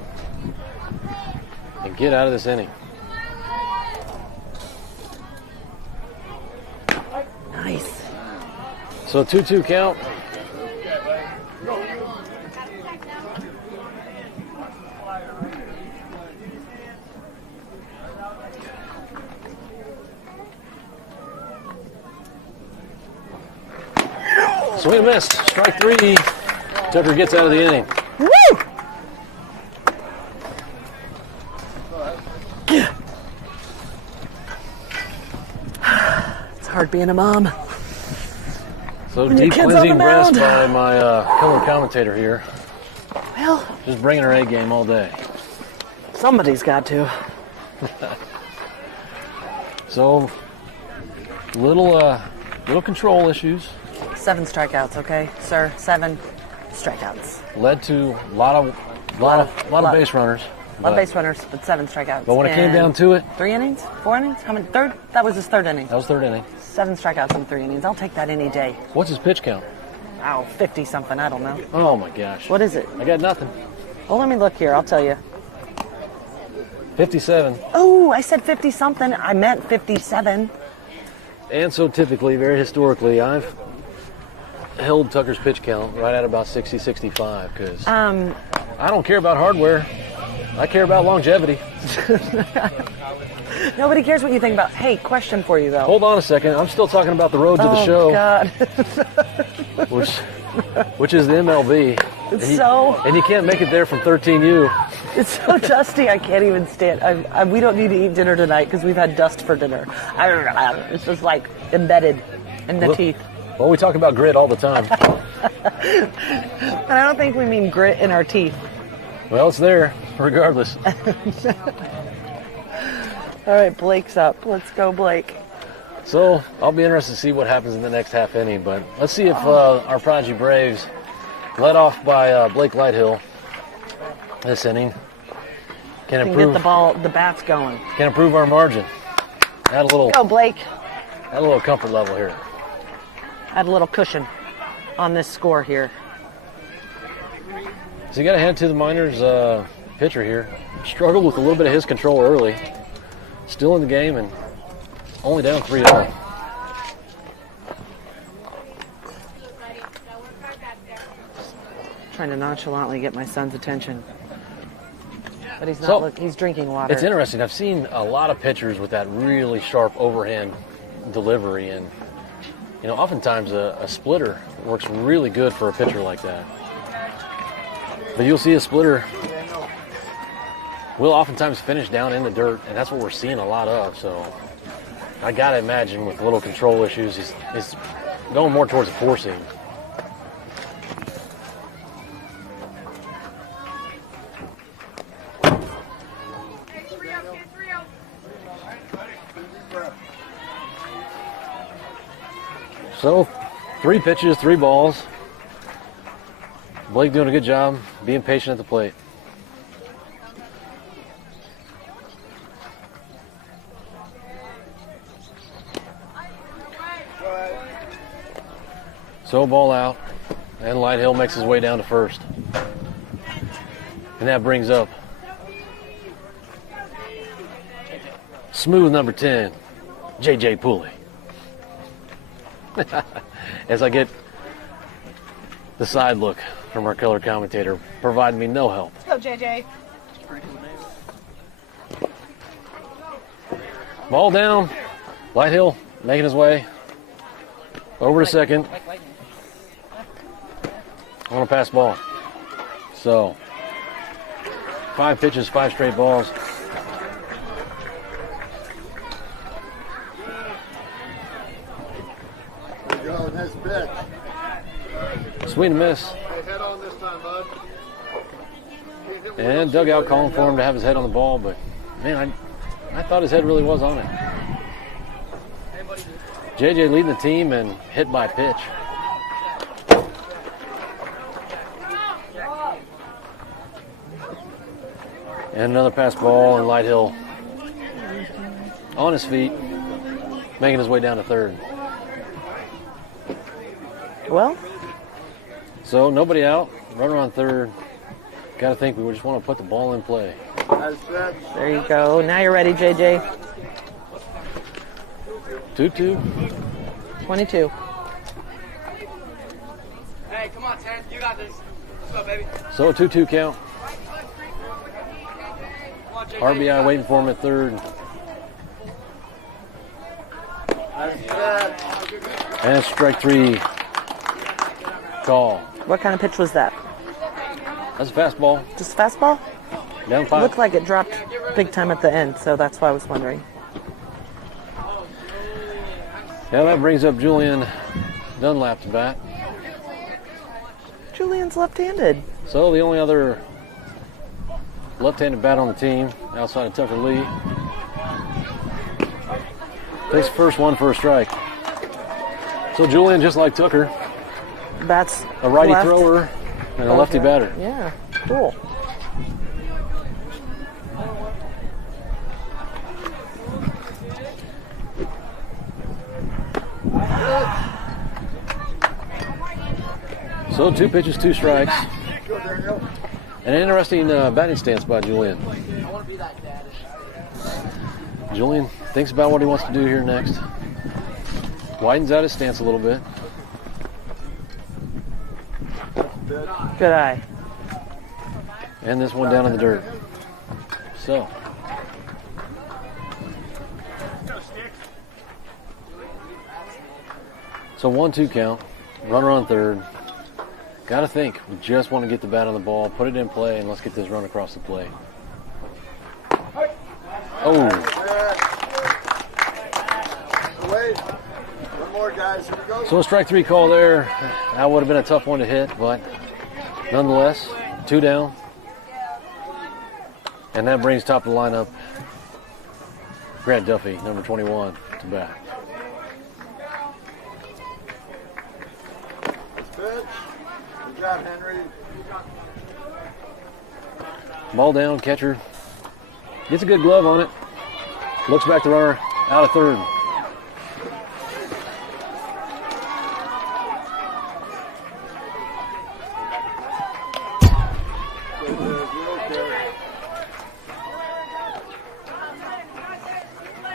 and get out of this inning. Nice. So 2-2 count. Swing and miss. Strike 3. Tucker gets out of the inning. Woo! It's hard being a mom. So When your deep kid's on cleansing the breath mound. by my color commentator here. Well, Just bringing her A game all day. somebody's got to. So little control issues 7 strikeouts, okay, sir? 7 strikeouts. led to a lot of base runners. A lot of base runners, but 7 strikeouts. But when it came And down to it, 3 innings? 4 innings? How many? Third? That was his 3rd inning. that was 3rd inning. 7 strikeouts in 3 innings. I'll take that any day. What's his pitch count? Ow, 50 something. I don't know. Oh my gosh. What is it? I got nothing. Well, let me look here. I'll tell you. 57. Oh, I said 50 something. I meant 57. And so typically, very historically, I've held Tucker's pitch count right at about 60, 65 because I don't care about hardware. I care about longevity. Nobody cares what you think about. Hey, question for you though. Hold on a second. I'm still talking about the road to the show, God. which is the MLB. And you can't make it there from 13U. It's so dusty. I can't even stand. We don't need to eat dinner tonight because we've had dust for dinner. It's just like embedded in the teeth. Well, we talk about grit all the time. And I don't think we mean grit in our teeth. Well, it's there, regardless. All right, Blake's up. Let's go, Blake. So I'll be interested to see what happens in the next half inning. But let's see if our Prodigy Braves, led off by Blake Lighthill this inning, can improve The bats going. Can improve our margin. Add a little. Go, Blake. Add a little comfort level here. Add a little cushion on this score here. So you got to hand to the minors pitcher here. Struggled with a little bit of his control early. Still in the game and only down 3-0. Trying to nonchalantly get my son's attention. But he's not he's drinking water. It's interesting. I've seen a lot of pitchers with that really sharp overhand delivery, and oftentimes a splitter works really good for a pitcher like that. But you'll see a splitter will oftentimes finish down in the dirt, and that's what we're seeing a lot of. So I gotta imagine with little control issues, he's going more towards the four seam. So 3 pitches, 3 balls. Blake doing a good job being patient at the plate. So ball out, and Lighthill makes his way down to first. And that brings up smooth number 10, J.J. Pooley. As I get the side look from our color commentator, providing me no help. Let's go, JJ. Ball down. Lighthill making his way over to second on a pass ball. So 5 pitches, 5 straight balls. Nice pitch. Swing and miss. Hey, head on this time, bud. And dugout calling for him to have his head on the ball, but man, I thought his head really was on it. JJ leading the team and hit by pitch. And another pass ball, and Lighthill on his feet, making his way down to third. Well, so nobody out, runner on third. Got to think we just want to put the ball in play. Nice pitch. there you go. Now you're ready, JJ. 2-2. 22. Hey, come on, Terrence. You got this. Let's go, baby. So a 2-2 count. Come on, JJ. RBI waiting for him at third. Nice pitch. And strike 3 call. What kind of pitch was that? That's a fastball. Just fastball? Down It 5. looked like it dropped big time at the end, so that's why I was wondering. Yeah, that brings up Julian Dunlap to bat. Julian's left-handed. So the only other left-handed bat on the team outside of Tucker Lee takes the first one for a strike. So Julian, just like Tucker, Bats a righty left. thrower and a lefty batter. Yeah, cool. So 2 pitches, 2 strikes. An interesting batting stance by Julian. Julian thinks about what he wants to do here next. Widens out his stance a little bit. Good eye. And this one down in the dirt. So. So 1-2 count. Runner on third. Got to think. We just want to get the bat on the ball, put it in play, and let's get this run across the plate. Oh. Wait. One more, guys. Here we go. So a strike 3 call there. That would have been a tough one to hit, but nonetheless, 2 down. And that brings top of the lineup Grant Duffy, number 21, to bat. Good job, Henry. Ball down, catcher gets a good glove on it. Looks back the runner out of third.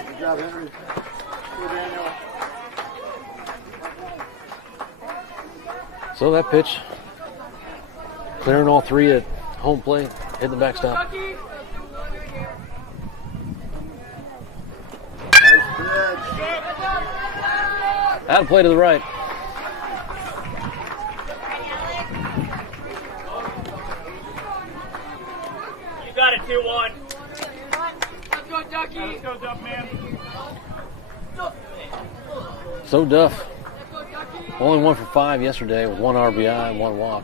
Good job, Henry. So that pitch, clearing all 3 at home plate, hit the backstop. Nice pitch. Out of play to the right. You got it, 2-1. Let's go, Ducky. Let's go, Duck, man. So Duff, only 1 for 5 yesterday with 1 RBI and 1 walk.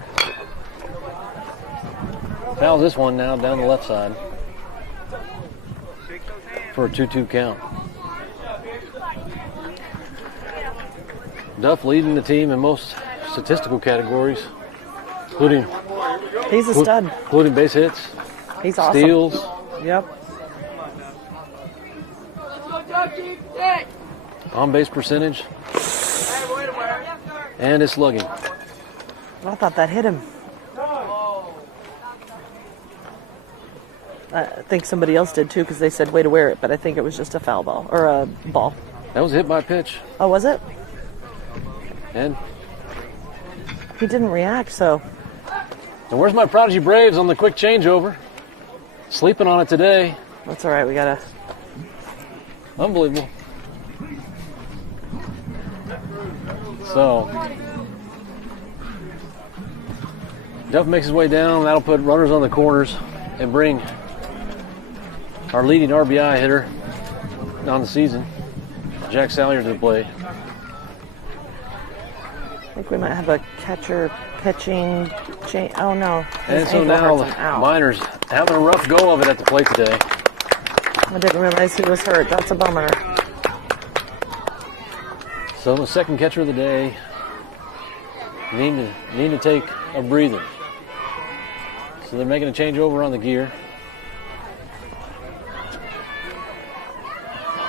Fouls this one now down the left side for a 2-2 count. Duff leading the team in most statistical categories, including He's a stud. including base hits, He's awesome. steals, Yep. on base percentage, and his slugging. I thought that hit him. I think somebody else did too because they said way to wear it, but I think it was just a foul ball or a ball. That was a hit by pitch, Oh, was it? and He didn't react, so where's my Prodigy Braves on the quick changeover? Sleeping on it today. that's all right. We gotta. Unbelievable. So, Duff makes his way down. That'll put runners on the corners and bring our leading RBI hitter on the season, Jack Salyer, to the plate. I think we might have a catcher pitching change. Oh no! And His so ankle now hurts the him. Ow. Miners having a rough go of it at the plate today. I didn't realize he was hurt. That's a bummer. So the second catcher of the day need to take a breather. So they're making a change over on the gear.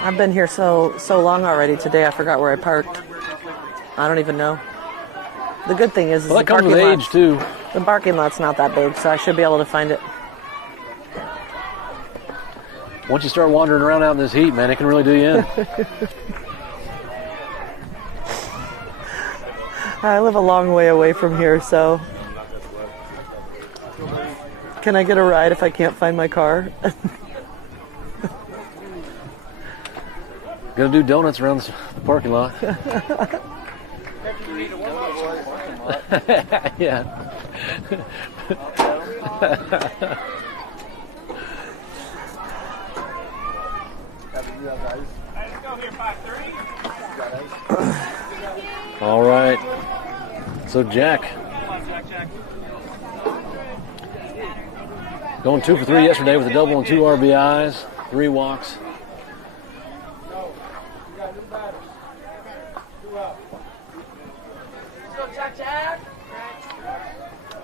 I've been here so long already today. I forgot where I parked. I don't even know. The good thing is Well, that the comes with parking age lot. too. The parking lot's not that big, so I should be able to find it. Once you start wandering around out in this heat, man, it can really do you in. I live a long way away from here, so can I get a ride if I can't find my car? Gonna do donuts around the parking lot. Yeah. All right. So Jack going 2 for 3 yesterday with a double and 2 RBIs, 3 walks.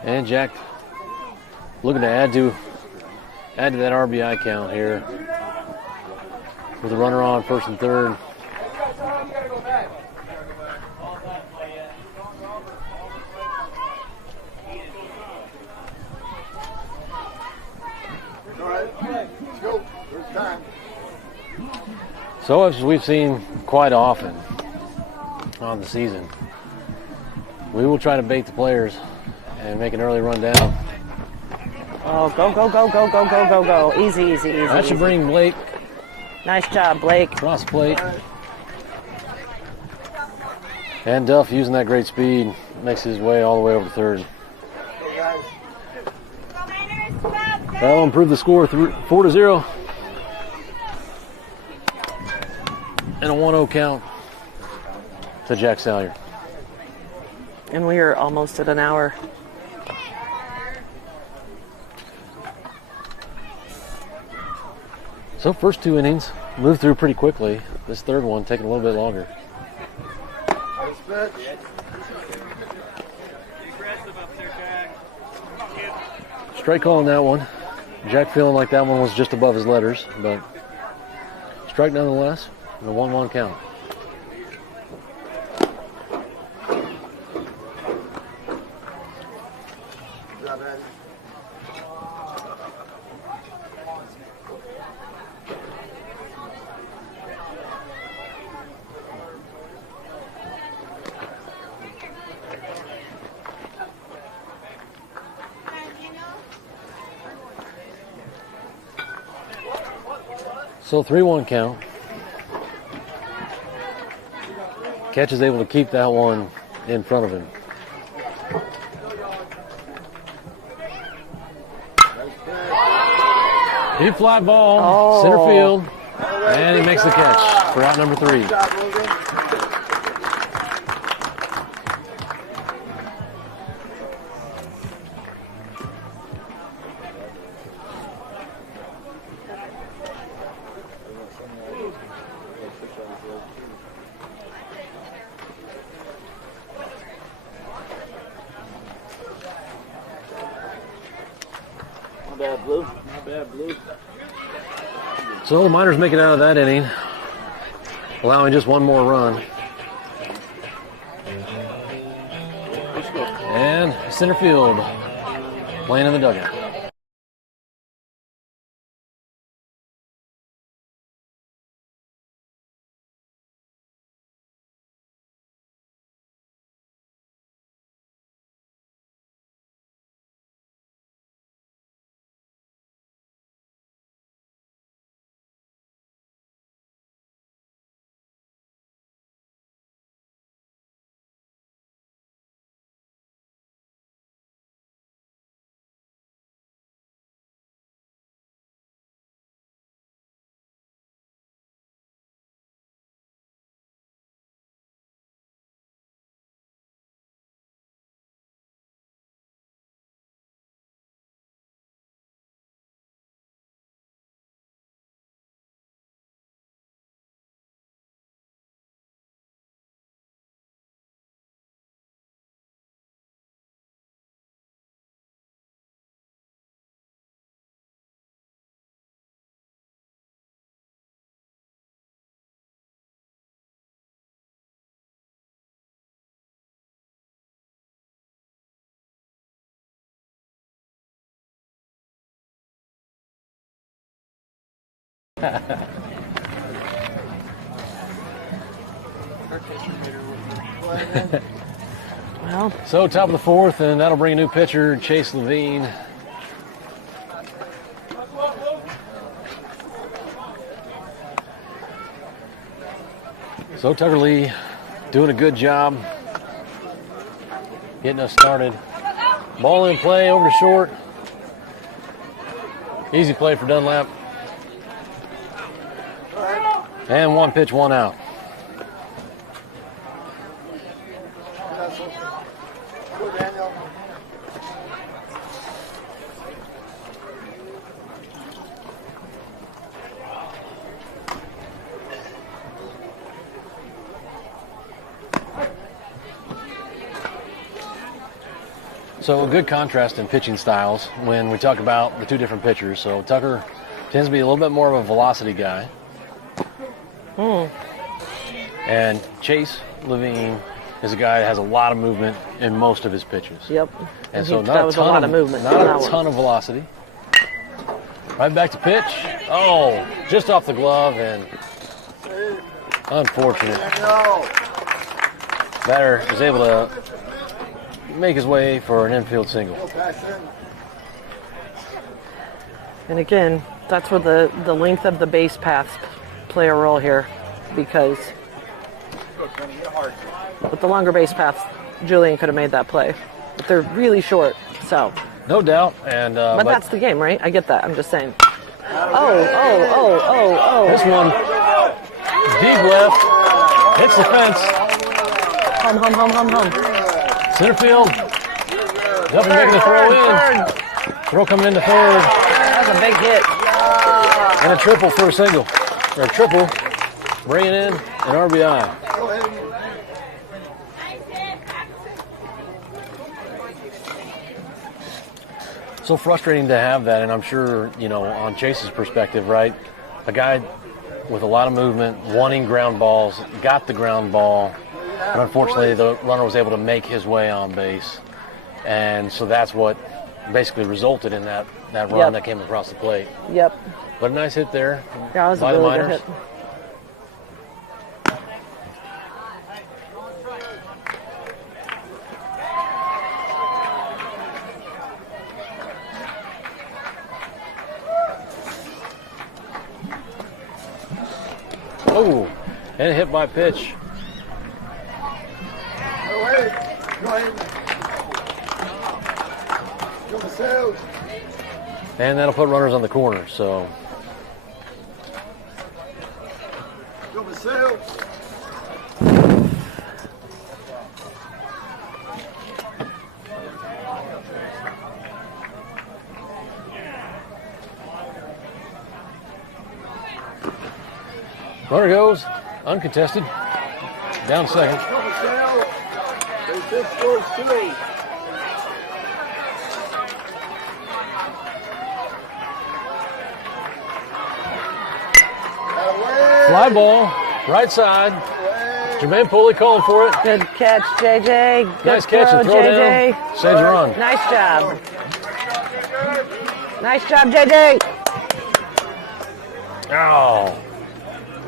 And Jack looking to add to that RBI count here with a runner on first and third. All right, let's go. First time. So as we've seen quite often, on the season. We will try to bait the players and make an early run down. Oh, go, go, go, go, go, go, go, go. Easy, easy, easy. That should easy. bring Blake Nice job, Blake. across the plate. And Duff, using that great speed, makes his way all the way over to third. That'll improve the score 4-0. And a 1-0 count to Jack Salyer. And we are almost at an hour. So first 2 innings moved through pretty quickly. This third one taking a little bit longer. Strike call on that one. Jack feeling like that one was just above his letters, but strike nonetheless. And a 1-1 count. So 3-1 count. Catch is able to keep that one in front of him. Deep fly ball, center field, and he makes the catch for out number 3. So the Miners make it out of that inning, allowing just one more run. And center field, playing in the dugout. Well, So top of the 4th, and that'll bring a new pitcher, Chase Levine. So Tucker Lee doing a good job getting us started. Ball in play over to short. Easy play for Dunlap. And 1 pitch, 1 out. So a good contrast in pitching styles when we talk about the 2 different pitchers. So Tucker tends to be a little bit more of a velocity guy. And Chase Levine is a guy that has a lot of movement in most of his pitches. yep. And so that was a lot of movement. Not a ton of velocity. Right back to pitch. Oh, just off the glove and unfortunate. Batter is able to make his way for an infield single. And again, that's where the length of the base paths play a role here, because with the longer base paths, Julian could have made that play. But they're really short, so. No doubt. And but that's the game, right? I get that. I'm just saying. Oh. This one, deep left, hits the fence. Home. Center field. Up and making the throw in. Throw coming into third. That's a big hit. And a triple for a single. Or a triple, bringing in an RBI. So frustrating to have that, and I'm sure, on Chase's perspective, right? A guy with a lot of movement, wanting ground balls, got the ground ball, and unfortunately the runner was able to make his way on base. And so that's what basically resulted in that run that came across the plate. Yep. But a nice hit there that was by a the really good Miners. hit. Oh, and hit by pitch. Go ahead. Go to sales. And that'll put runners on the corner, so. Go to sales. Runner goes, uncontested, down second. Go to sales. They just scores 2. Fly ball, right side. Jermaine Pulley calling for it. Good catch, JJ. Good Nice catch and throw JJ. down. Saves a run. Nice job. Nice job, JJ. Oh.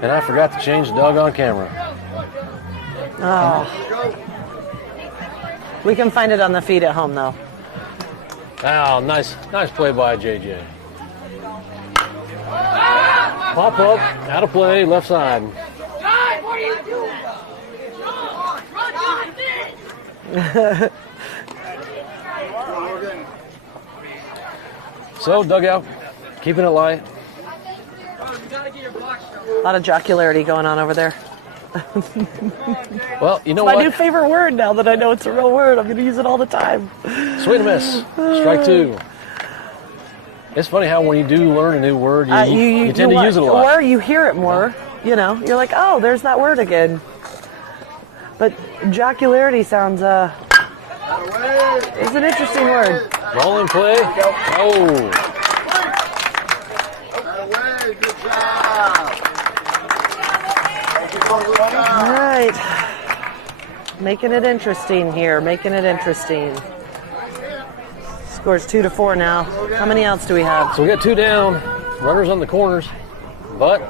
And I forgot to change the doggone camera. Oh. We can find it on the feed at home, though. Oh, nice play by JJ. Pop up, out of play, left side. John, what are you doing? John, So, dugout, keeping it light. A lot of jocularity going on over there. Well, you know My what? new favorite word now that I know it's a real word. I'm going to use it all the time. Swing and miss. Strike 2. It's funny how when you do learn a new word, you tend to use it a lot. Or you hear it more. You're like, oh, there's that word again. But jocularity sounds, is an interesting word. Ball in play. Oh. Good job. All right. Making it interesting here. Making it interesting. Scores 2-4 now. How many outs do we have? So we got 2 down. Runners on the corners. But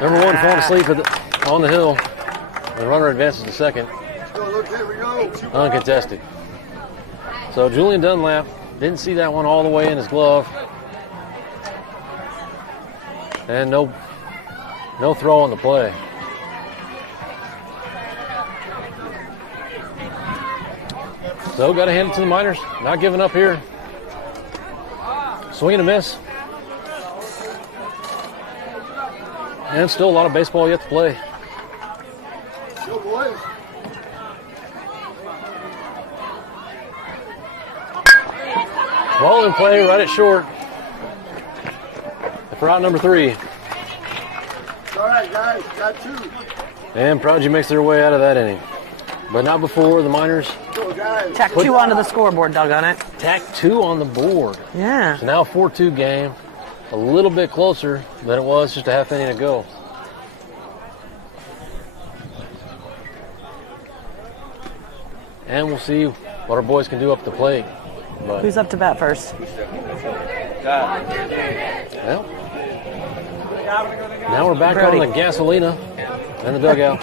number 1 falling asleep on the hill. The runner advances to second. Uncontested. So Julian Dunlap didn't see that one all the way in his glove. And no throw on the play. So got to hand it to the Miners. Not giving up here. Swing and a miss. And still a lot of baseball yet to play. Go, boys. Ball in play right at short. For out number 3. All right, guys, got 2. And Prodigy makes their way out of that inning. But not before the Miners Go, guys. Tack 2 onto the scoreboard, doggone it. tack 2 on the board. Yeah. So now 4-2 game. A little bit closer than it was just a half inning ago. And we'll see what our boys can do up the plate. But, Who's up to bat first? well, now we're back Brody. on the gasolina and the dugout.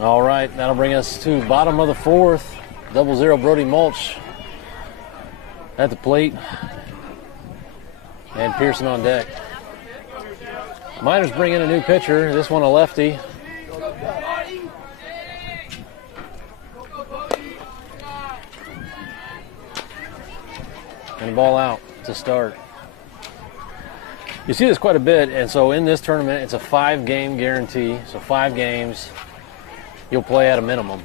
All right, that'll bring us to bottom of the fourth. 0-0 Brody Mulch at the plate. And Pearson on deck. Miners bring in a new pitcher. This one a lefty. And the ball out to start. You see this quite a bit, and so in this tournament, it's a 5-game guarantee. So 5 games, you'll play at a minimum.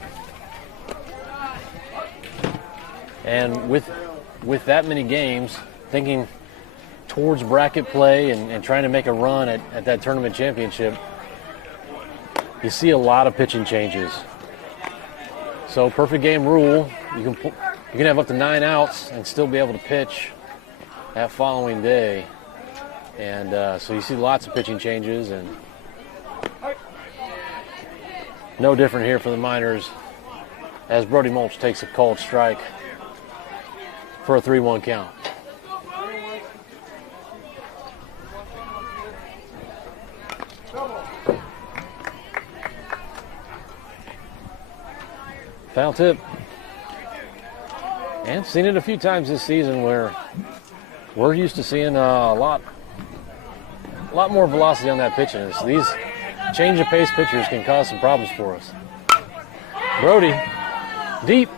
And with that many games, thinking towards bracket play and trying to make a run at that tournament championship, you see a lot of pitching changes. So perfect game rule, you can have up to 9 outs and still be able to pitch that following day. And so you see lots of pitching changes, and no different here for the Miners as Brody Mulch takes a called strike for a 3-1 count. Foul tip. And seen it a few times this season where we're used to seeing a lot more velocity on that pitch. And these change of pace pitchers can cause some problems for us. Brody, deep,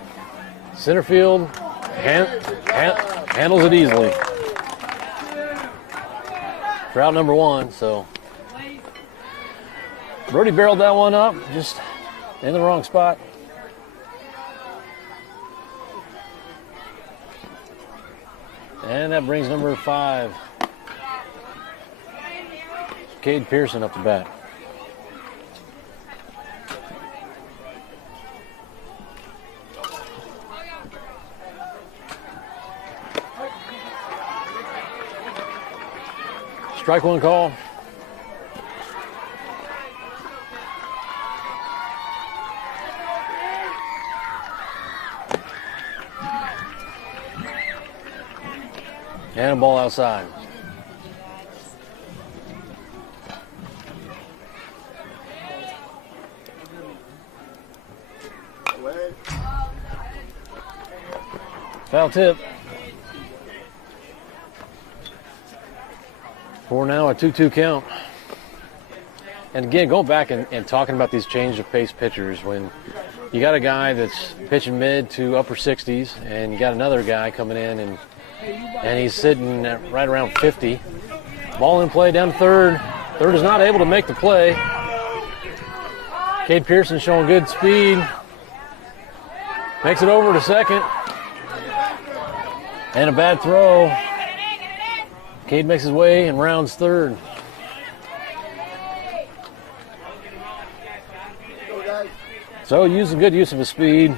center field, handles it easily. For out number 1, so Brody barreled that one up, just in the wrong spot. And that brings number 5, Cade Pearson, up to bat. Strike 1 call. And a ball outside. Foul tip. For now, a 2-2 count. And again, going back and talking about these change of pace pitchers, when you got a guy that's pitching mid to upper 60s, and you got another guy coming in and he's sitting at right around 50. Ball in play down to third. Third is not able to make the play. Cade Pearson showing good speed. Makes it over to second. And a bad throw. Cade makes his way and rounds third. So using good use of his speed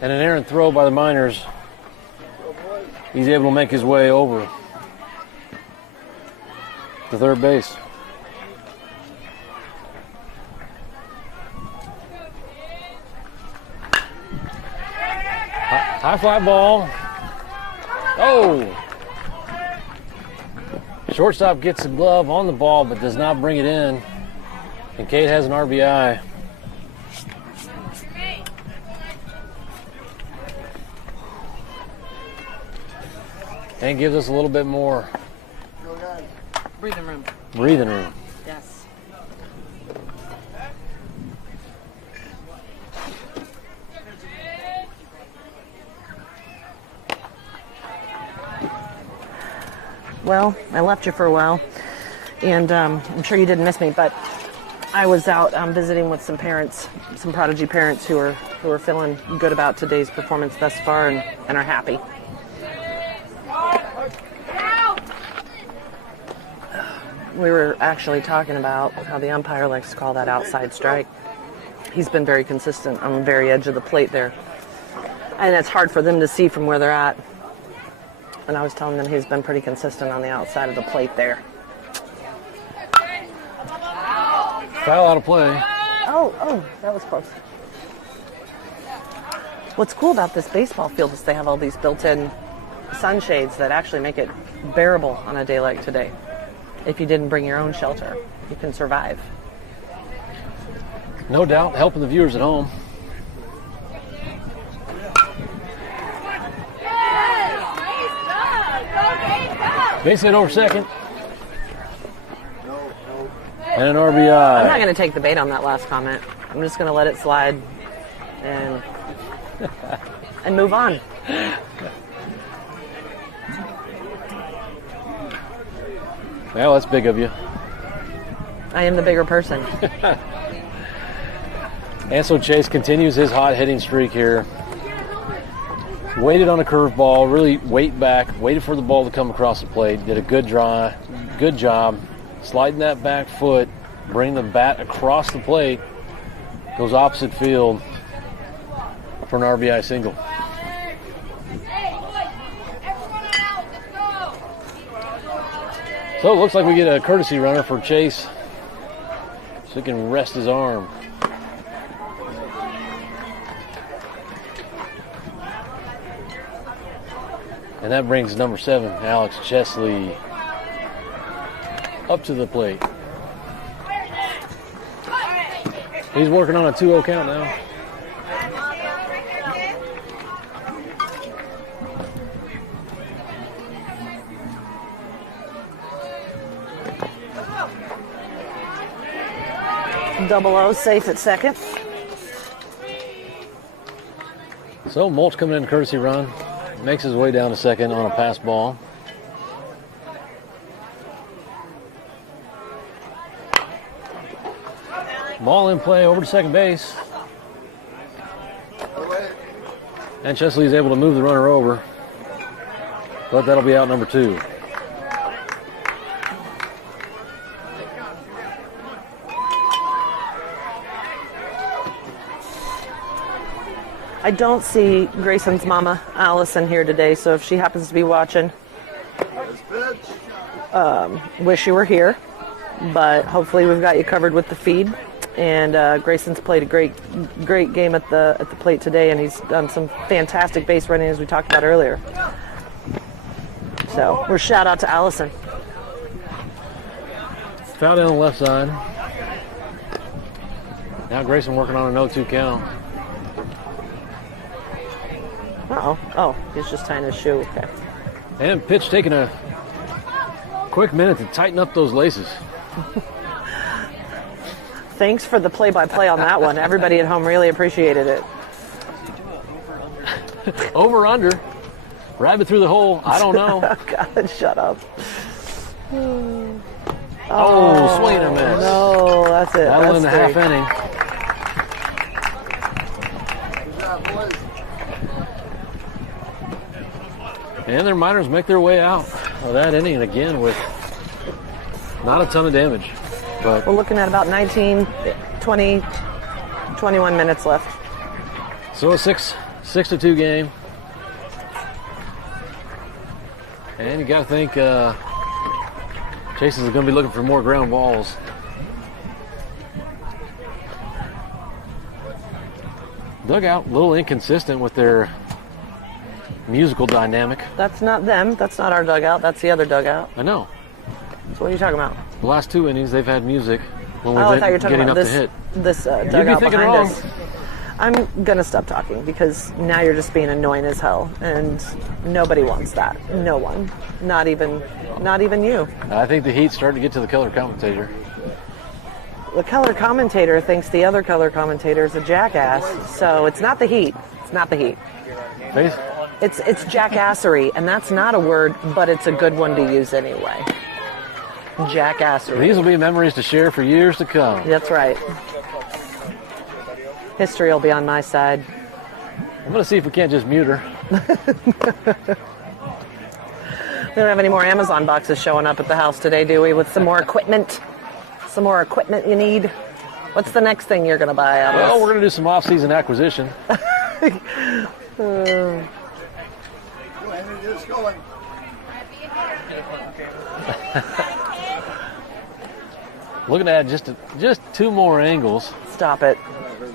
and an errant throw by the Miners, he's able to make his way over to third base. High fly ball. Oh! Shortstop gets the glove on the ball but does not bring it in. And Cade has an RBI. And gives us a little bit more Breathing room. breathing room. Yes. Well, I left you for a while, and I'm sure you didn't miss me, but I was out visiting with some parents, some Prodigy parents who are feeling good about today's performance thus far and are happy. We were actually talking about how the umpire likes to call that outside strike. He's been very consistent on the very edge of the plate there. And it's hard for them to see from where they're at. And I was telling them he's been pretty consistent on the outside of the plate there. Foul out of play. Oh, that was close. What's cool about this baseball field is they have all these built-in sunshades that actually make it bearable on a day like today. If you didn't bring your own shelter, you can survive. No doubt, helping the viewers at home. Base hit over second. And an RBI. I'm not going to take the bait on that last comment. I'm just going to let it slide and move on. Well, that's big of you. I am the bigger person. And so Chase continues his hot hitting streak here. Waited on a curveball, really waited for the ball to come across the plate. Did a good job sliding that back foot, bringing the bat across the plate. Goes opposite field for an RBI single. So it looks like we get a courtesy runner for Chase so he can rest his arm. And that brings number 7, Alex Chesley, up to the plate. He's working on a 2-0 count now. Double O safe at second. So Mulch coming in courtesy run. Makes his way down to second on a pass ball. Ball in play over to second base. And Chesley is able to move the runner over. But that'll be out number 2. I don't see Grayson's mama, Allison, here today, so if she happens to be watching, wish you were here. But hopefully we've got you covered with the feed. And Grayson's played a great game at the plate today, and he's done some fantastic base running as we talked about earlier. So we're shout out to Allison. Foul down the left side. Now Grayson working on an 0-2 count. Oh, he's just tying his shoe. Okay. And pitch taking a quick minute to tighten up those laces. Thanks for the play-by-play on that one. Everybody at home really appreciated it. Over, under. Rabbit through the hole. I don't know. God, shut up. Oh, swing and a miss. No, that's it. That one in the half inning. And their minors make their way out of that inning again with not a ton of damage. But we're looking at about 19, 20, 21 minutes left. So a 6-2 game. And you got to think Chase is going to be looking for more ground balls. Dugout, a little inconsistent with their musical dynamic. That's not them. That's not our dugout. That's the other dugout. I know. So what are you talking about? The last 2 innings, they've had music when we've I thought you were talking getting about up this, to hit. This You'd dugout be thinking behind wrong. us. I'm going to stop talking because now you're just being annoying as hell, and nobody wants that. No one. Not even you. I think the heat's starting to get to the color commentator. The color commentator thinks the other color commentator is a jackass, so it's not the heat. It's not the heat. Face? It's jackassery, and that's not a word, but it's a good one to use anyway. Jackassery. These will be memories to share for years to come. That's right. History will be on my side. I'm going to see if we can't just mute her. We don't have any more Amazon boxes showing up at the house today, do we? With some more equipment? Some more equipment you need? What's the next thing you're going to buy out of Well, us? we're going to do some off-season acquisition. Looking at just 2 more angles. Stop it.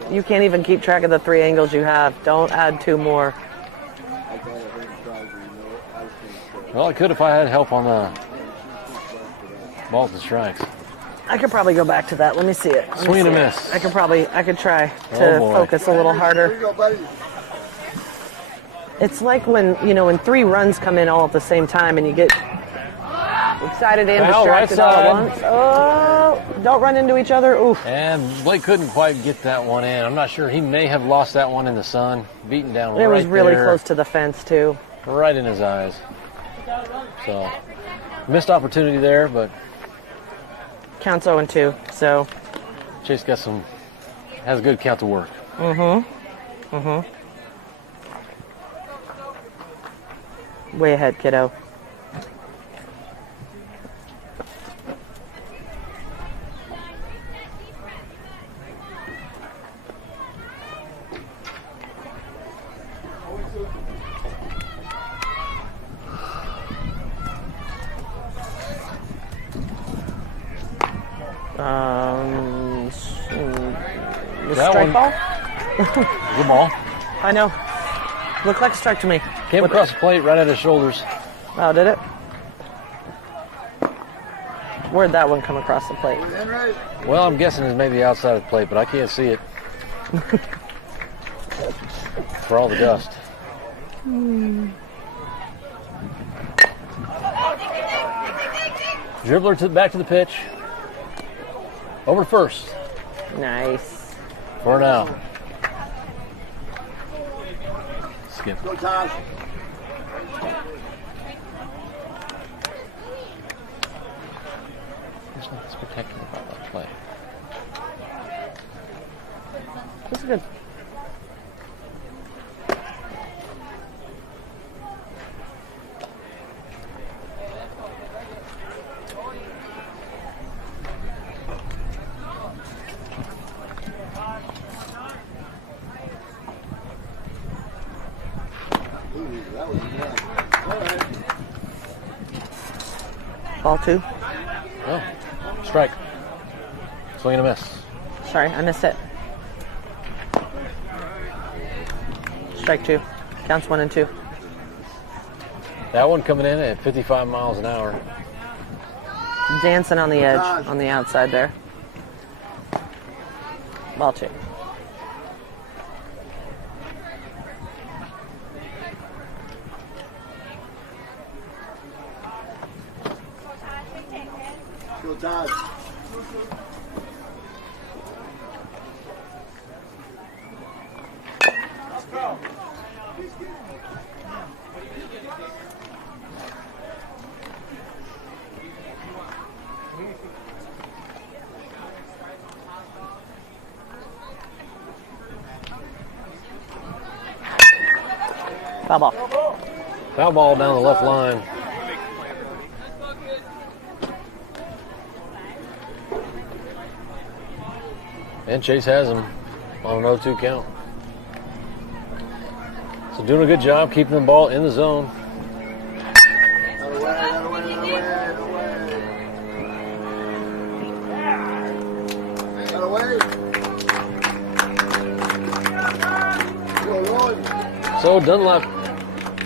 You can't even keep track of the 3 angles you have. Don't add 2 more. Well, I could if I had help on the balls and strikes. I could probably go back to that. Let me see it. Swing and a miss. I could try Oh, to boy. focus a little Here harder. you go, buddy. It's like when, when 3 runs come in all at the same time and you get excited and Foul, right distracted all at side. once. Oh, don't run into each other. Oof. And Blake couldn't quite get that one in. I'm not sure. He may have lost that one in the sun. Beaten down It right was really there, close to the fence, too. right in his eyes. So, missed opportunity there, but Counts 0-2, so. Chase has a good count to work. Way ahead, kiddo. The That strike one- ball? Good ball. I know. Looked like a strike to me. Came across the plate right at his shoulders. Oh, did it? Where'd that one come across the plate? Henry. Well, I'm guessing it's maybe outside of the plate, but I can't see it. For all the dust. Dribbler back to the pitch. Over to first. Nice. For now. Skip. Go, Tosh. There's nothing spectacular about that play. This is good. Ooh, that was one. All right. Ball 2. Oh, strike. Swing and a miss. Sorry, I missed it. Strike 2. Counts 1-2. That one coming in at 55 miles an hour. Dancing on the edge, on the outside there. Ball 2. Go, Tosh. Foul ball. Foul ball down the left line. And Chase has him on an 0-2 count. So doing a good job keeping the ball in the zone. Out of way, out of way, out of way, out of way. Go, Roy. So Dunlap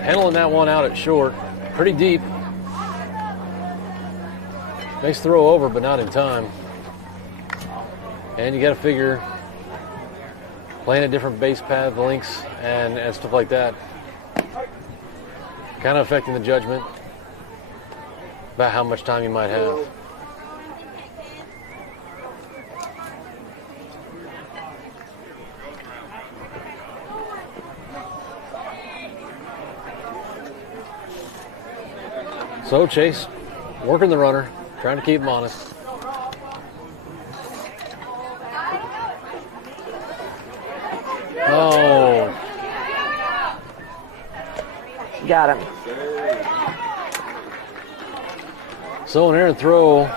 handling that one out at short. Pretty deep. Nice throw over, but not in time. And you got to figure playing at different base path lengths and stuff like that, kind of affecting the judgment about how much time you might have. So Chase working the runner, trying to keep him honest. Oh, Got him. so an errant throw.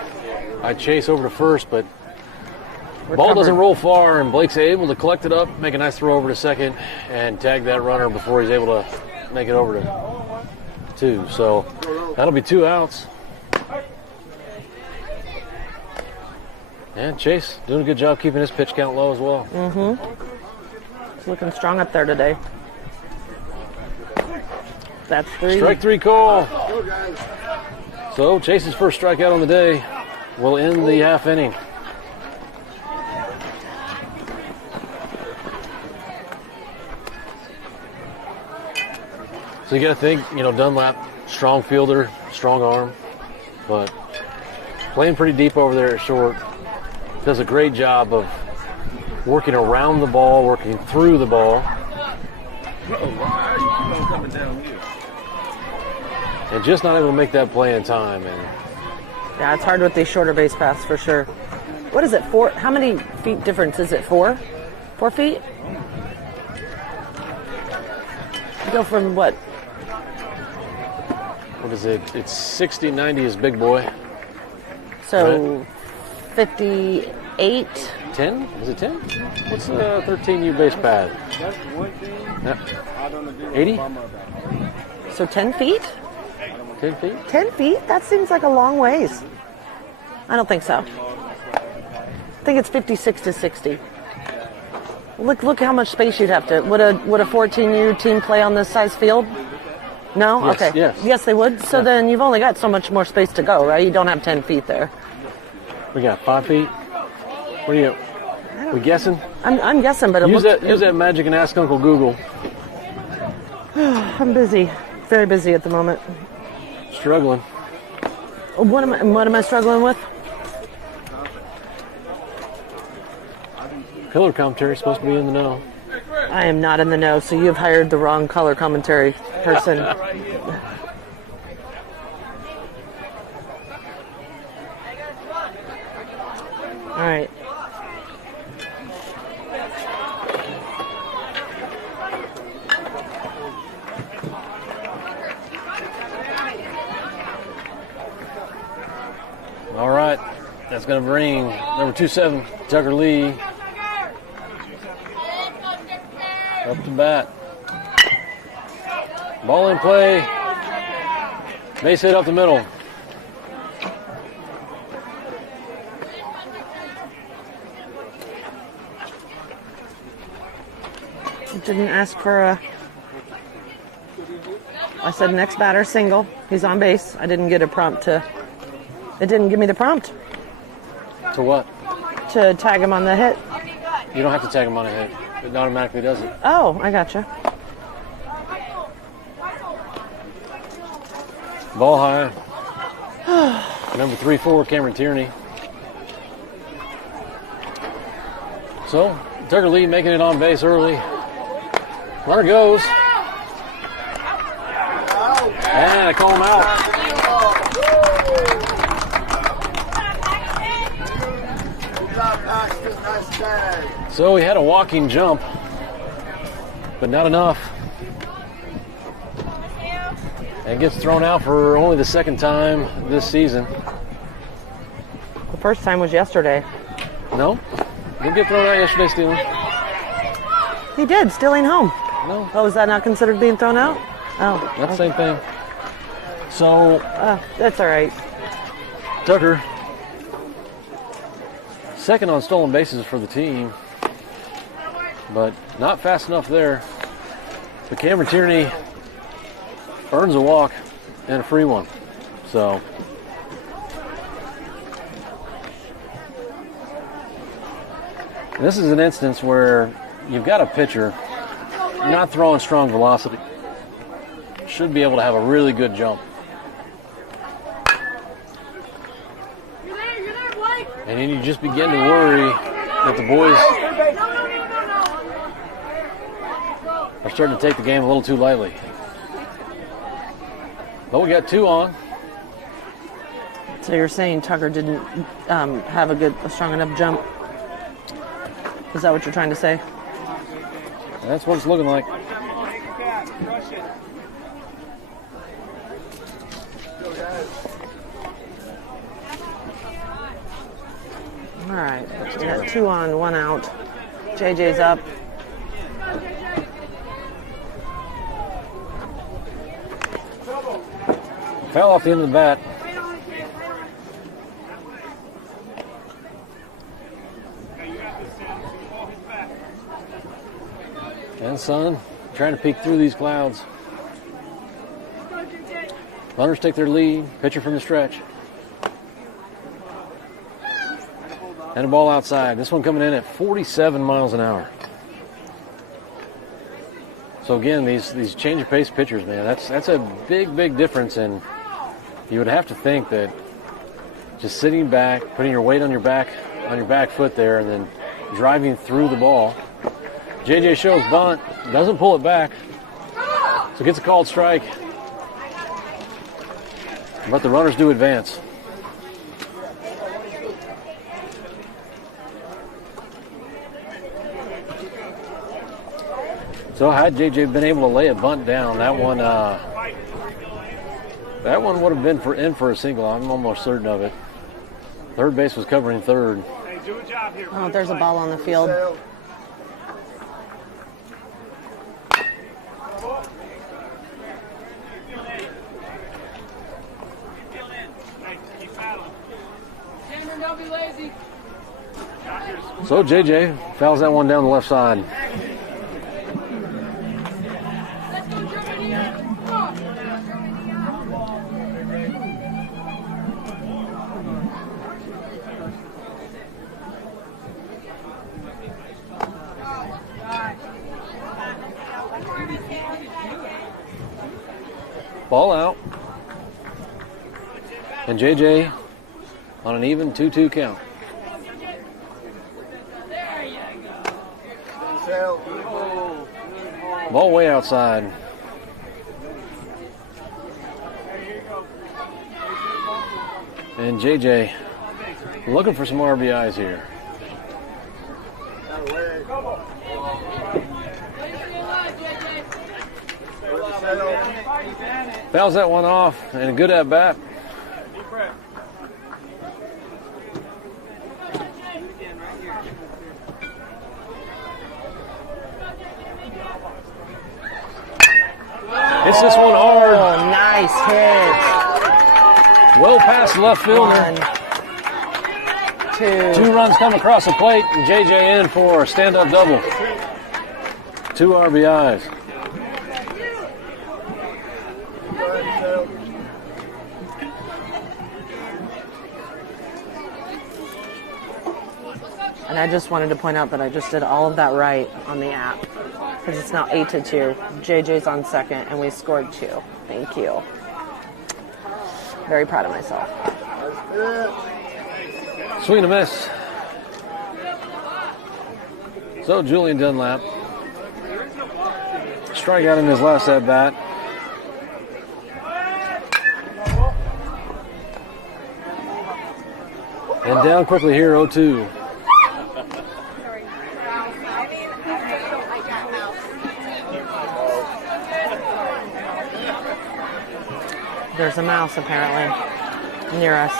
I chase over to first, but ball Recovered. doesn't roll far, and Blake's able to collect it up, make a nice throw over to second, and tag that runner before he's able to make it over to 2. So that'll be 2 outs. And Chase doing a good job keeping his pitch count low as well. He's looking strong up there today. That's 3. Strike 3 call. Go, guys. So Chase's first strikeout on the day. will end the half inning. So you got to think, Dunlap, strong fielder, strong arm, but playing pretty deep over there at short. Does a great job of working around the ball, working through the ball. And just not able to make that play in time. And yeah, it's hard with these shorter base paths for sure. What is it, 4? How many feet difference is it, 4? 4 feet? You go from what? What is it? It's 60, 90 is big boy. So right? 58? 10? Is it 10? What's the 13U base pad? That's one thing I don't agree with 80? Obama about. So 10 feet? 10 feet? 10 feet? That seems like a long ways. I don't think so. I think it's 56 to 60. Look how much space you'd have to. Would a 14U team play on this size field? No? Yes, Okay. yes. Yes, they would. So then you've only got so much more space to go, right? You don't have 10 feet there. We got 5 feet. What are you? We guessing? I'm guessing, but Use that magic and ask Uncle Google. I'm busy. Very busy at the moment. Struggling. What am I struggling with? Color commentary is supposed to be in the know. I am not in the know, so you've hired the wrong color commentary person. All right. All right. That's going to bring number 27, Tucker Lee, up to bat. Ball in play. Base hit up the middle. Didn't ask for a... I said next batter single. He's on base. I didn't get a prompt to... It didn't give me the prompt To what? to tag him on the hit. You don't have to tag him on a hit. It automatically does it. Oh, I gotcha. Ball high. Number 3-4, Cameron Tierney. So, Tucker Lee making it on base early. Runner goes. And I call him out. So he had a walking jump, but not enough. And gets thrown out for only the second time this season. The first time was yesterday. No? Didn't get thrown out yesterday, stealing. He did, stealing home. No. Oh, is that not considered being thrown out? Oh. Not the same thing. So, That's all right. Tucker, second on stolen bases for the team, but not fast enough there. But Cameron Tierney earns a walk and a free one. So, this is an instance where you've got a pitcher not throwing strong velocity. Should be able to have a really good jump. And then you just begin to worry that the boys are starting to take the game a little too lightly. But we got 2 on. So you're saying Tucker didn't have a strong enough jump? Is that what you're trying to say? That's what it's looking like. All right. We got 2 on, 1 out. JJ's up. Fell off the end of the bat. And Son trying to peek through these clouds. Runners take their lead. Pitcher from the stretch. And a ball outside. This one coming in at 47 miles an hour. So again, these change of pace pitchers, man, that's a big difference. And you would have to think that just sitting back, putting your weight on your back foot there, and then driving through the ball. JJ shows bunt, doesn't pull it back, so gets a called strike. But the runners do advance. So had JJ been able to lay a bunt down, that one would have been in for a single. I'm almost certain of it. Third base was covering third. Oh, there's a ball on the field. Don't be lazy. So JJ fouls that one down the left side. Let's go, Germany. Come on. Ball out. And JJ on an even 2-2 count. Ball way outside. And JJ looking for some RBIs here. Fouls that one off, and a good at bat. Hits this one hard. Oh, nice hit. Well past the left fielder. 1, 2. 2 runs come across the plate, and JJ in for a stand-up double. 2 RBIs. And I just wanted to point out that I just did all of that right on the app. Because it's now 8-2. JJ's on second, and we scored 2. Thank you. Very proud of myself. Swing and a miss. So Julian Dunlap. Strikeout in his last at bat. And down quickly here, 0-2. There's a mouse, apparently, near us.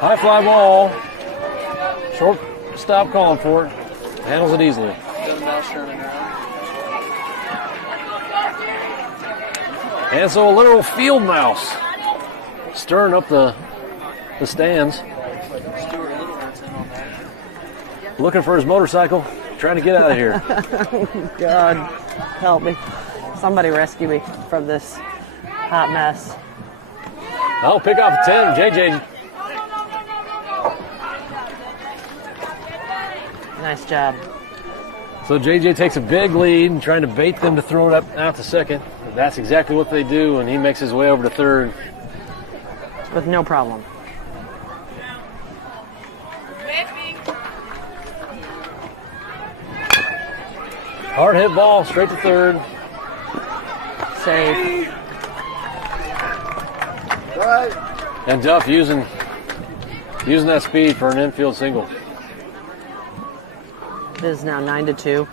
High fly ball. Short stop calling for it. Handles it easily. And so a literal field mouse stirring up the stands. Looking for his motorcycle, trying to get out of here. God, help me. Somebody rescue me from this hot mess. I'll pick off a 10. JJ. Nice job. So JJ takes a big lead and trying to bait them to throw it up out to second. That's exactly what they do, and he makes his way over to third. With no problem. Hard hit ball, straight to third. Safe. Right. And Duff using that speed for an infield single. It is now 9-2.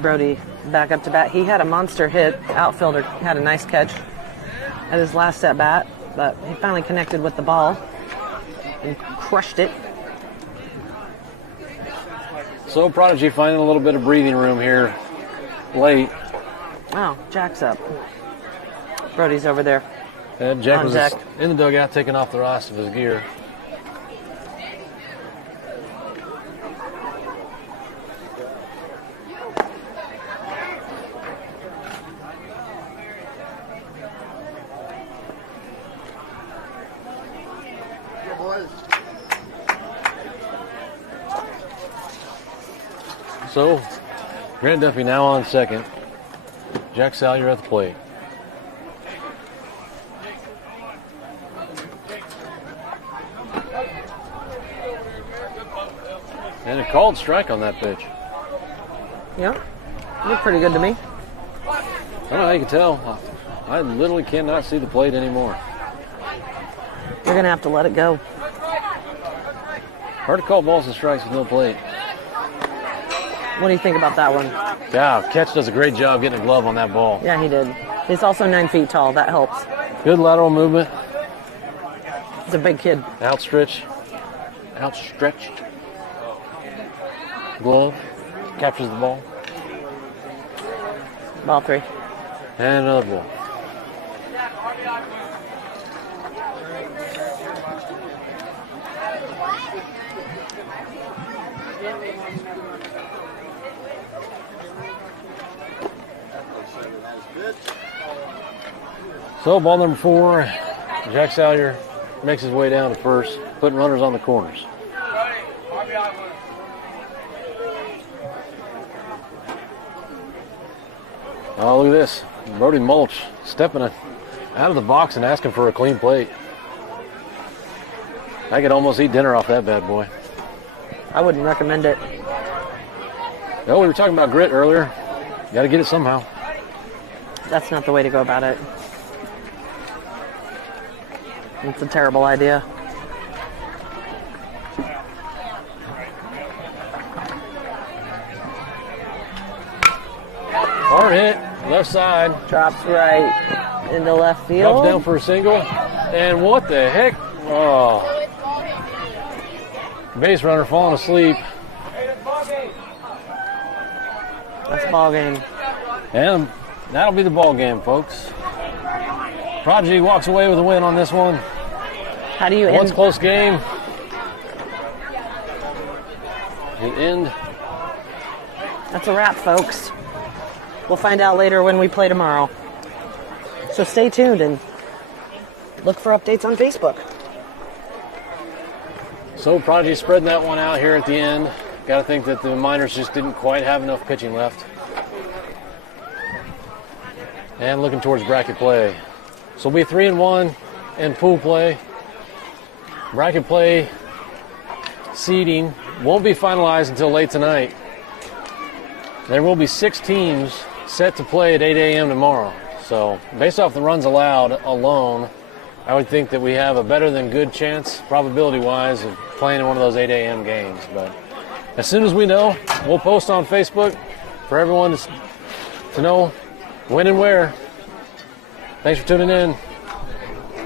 Brody back up to bat. He had a monster hit. Outfielder had a nice catch at his last at bat, but he finally connected with the ball and crushed it. So Prodigy finding a little bit of breathing room here late. Oh, Jack's up. Brody's over there. And Jack On was deck. in the dugout taking off the rest of his gear. So, Grant Duffy now on second. Jack Salyer at the plate. And a called strike on that pitch. Yeah. Looked pretty good to me. I don't know how you can tell. I literally cannot see the plate anymore. You're going to have to let it go. Hard to call balls and strikes with no plate. What do you think about that one? Yeah, catch does a great job getting a glove on that ball. Yeah, he did. He's also 9 feet tall. That helps. Good lateral movement. He's a big kid. Outstretched. Glove. Captures the ball. Ball 3. And another ball. So ball number 4, Jack Salyer makes his way down to first, putting runners on the corners. Oh, look at this. Brody Mulch stepping out of the box and asking for a clean plate. I could almost eat dinner off that bad boy. I wouldn't recommend it. Oh, we were talking about grit earlier. Got to get it somehow. That's not the way to go about it. It's a terrible idea. Hard hit, left side. Drops right into left field. Drops down for a single. And what the heck? Oh. Base runner falling asleep. That's ball game. And that'll be the ball game, folks. Prodigy walks away with a win on this one. How do you One's end? close game. The end. That's a wrap, folks. We'll find out later when we play tomorrow. So stay tuned and look for updates on Facebook. So Prodigy spreading that one out here at the end. Got to think that the Miners just didn't quite have enough pitching left. And looking towards bracket play. So we'll be 3-1 in pool play. Bracket play seeding won't be finalized until late tonight. There will be 6 teams set to play at 8 a.m. tomorrow. So based off the runs allowed alone, I would think that we have a better than good chance, probability-wise, of playing in one of those 8 a.m. games. But as soon as we know, we'll post on Facebook for everyone to know when and where. Thanks for tuning in.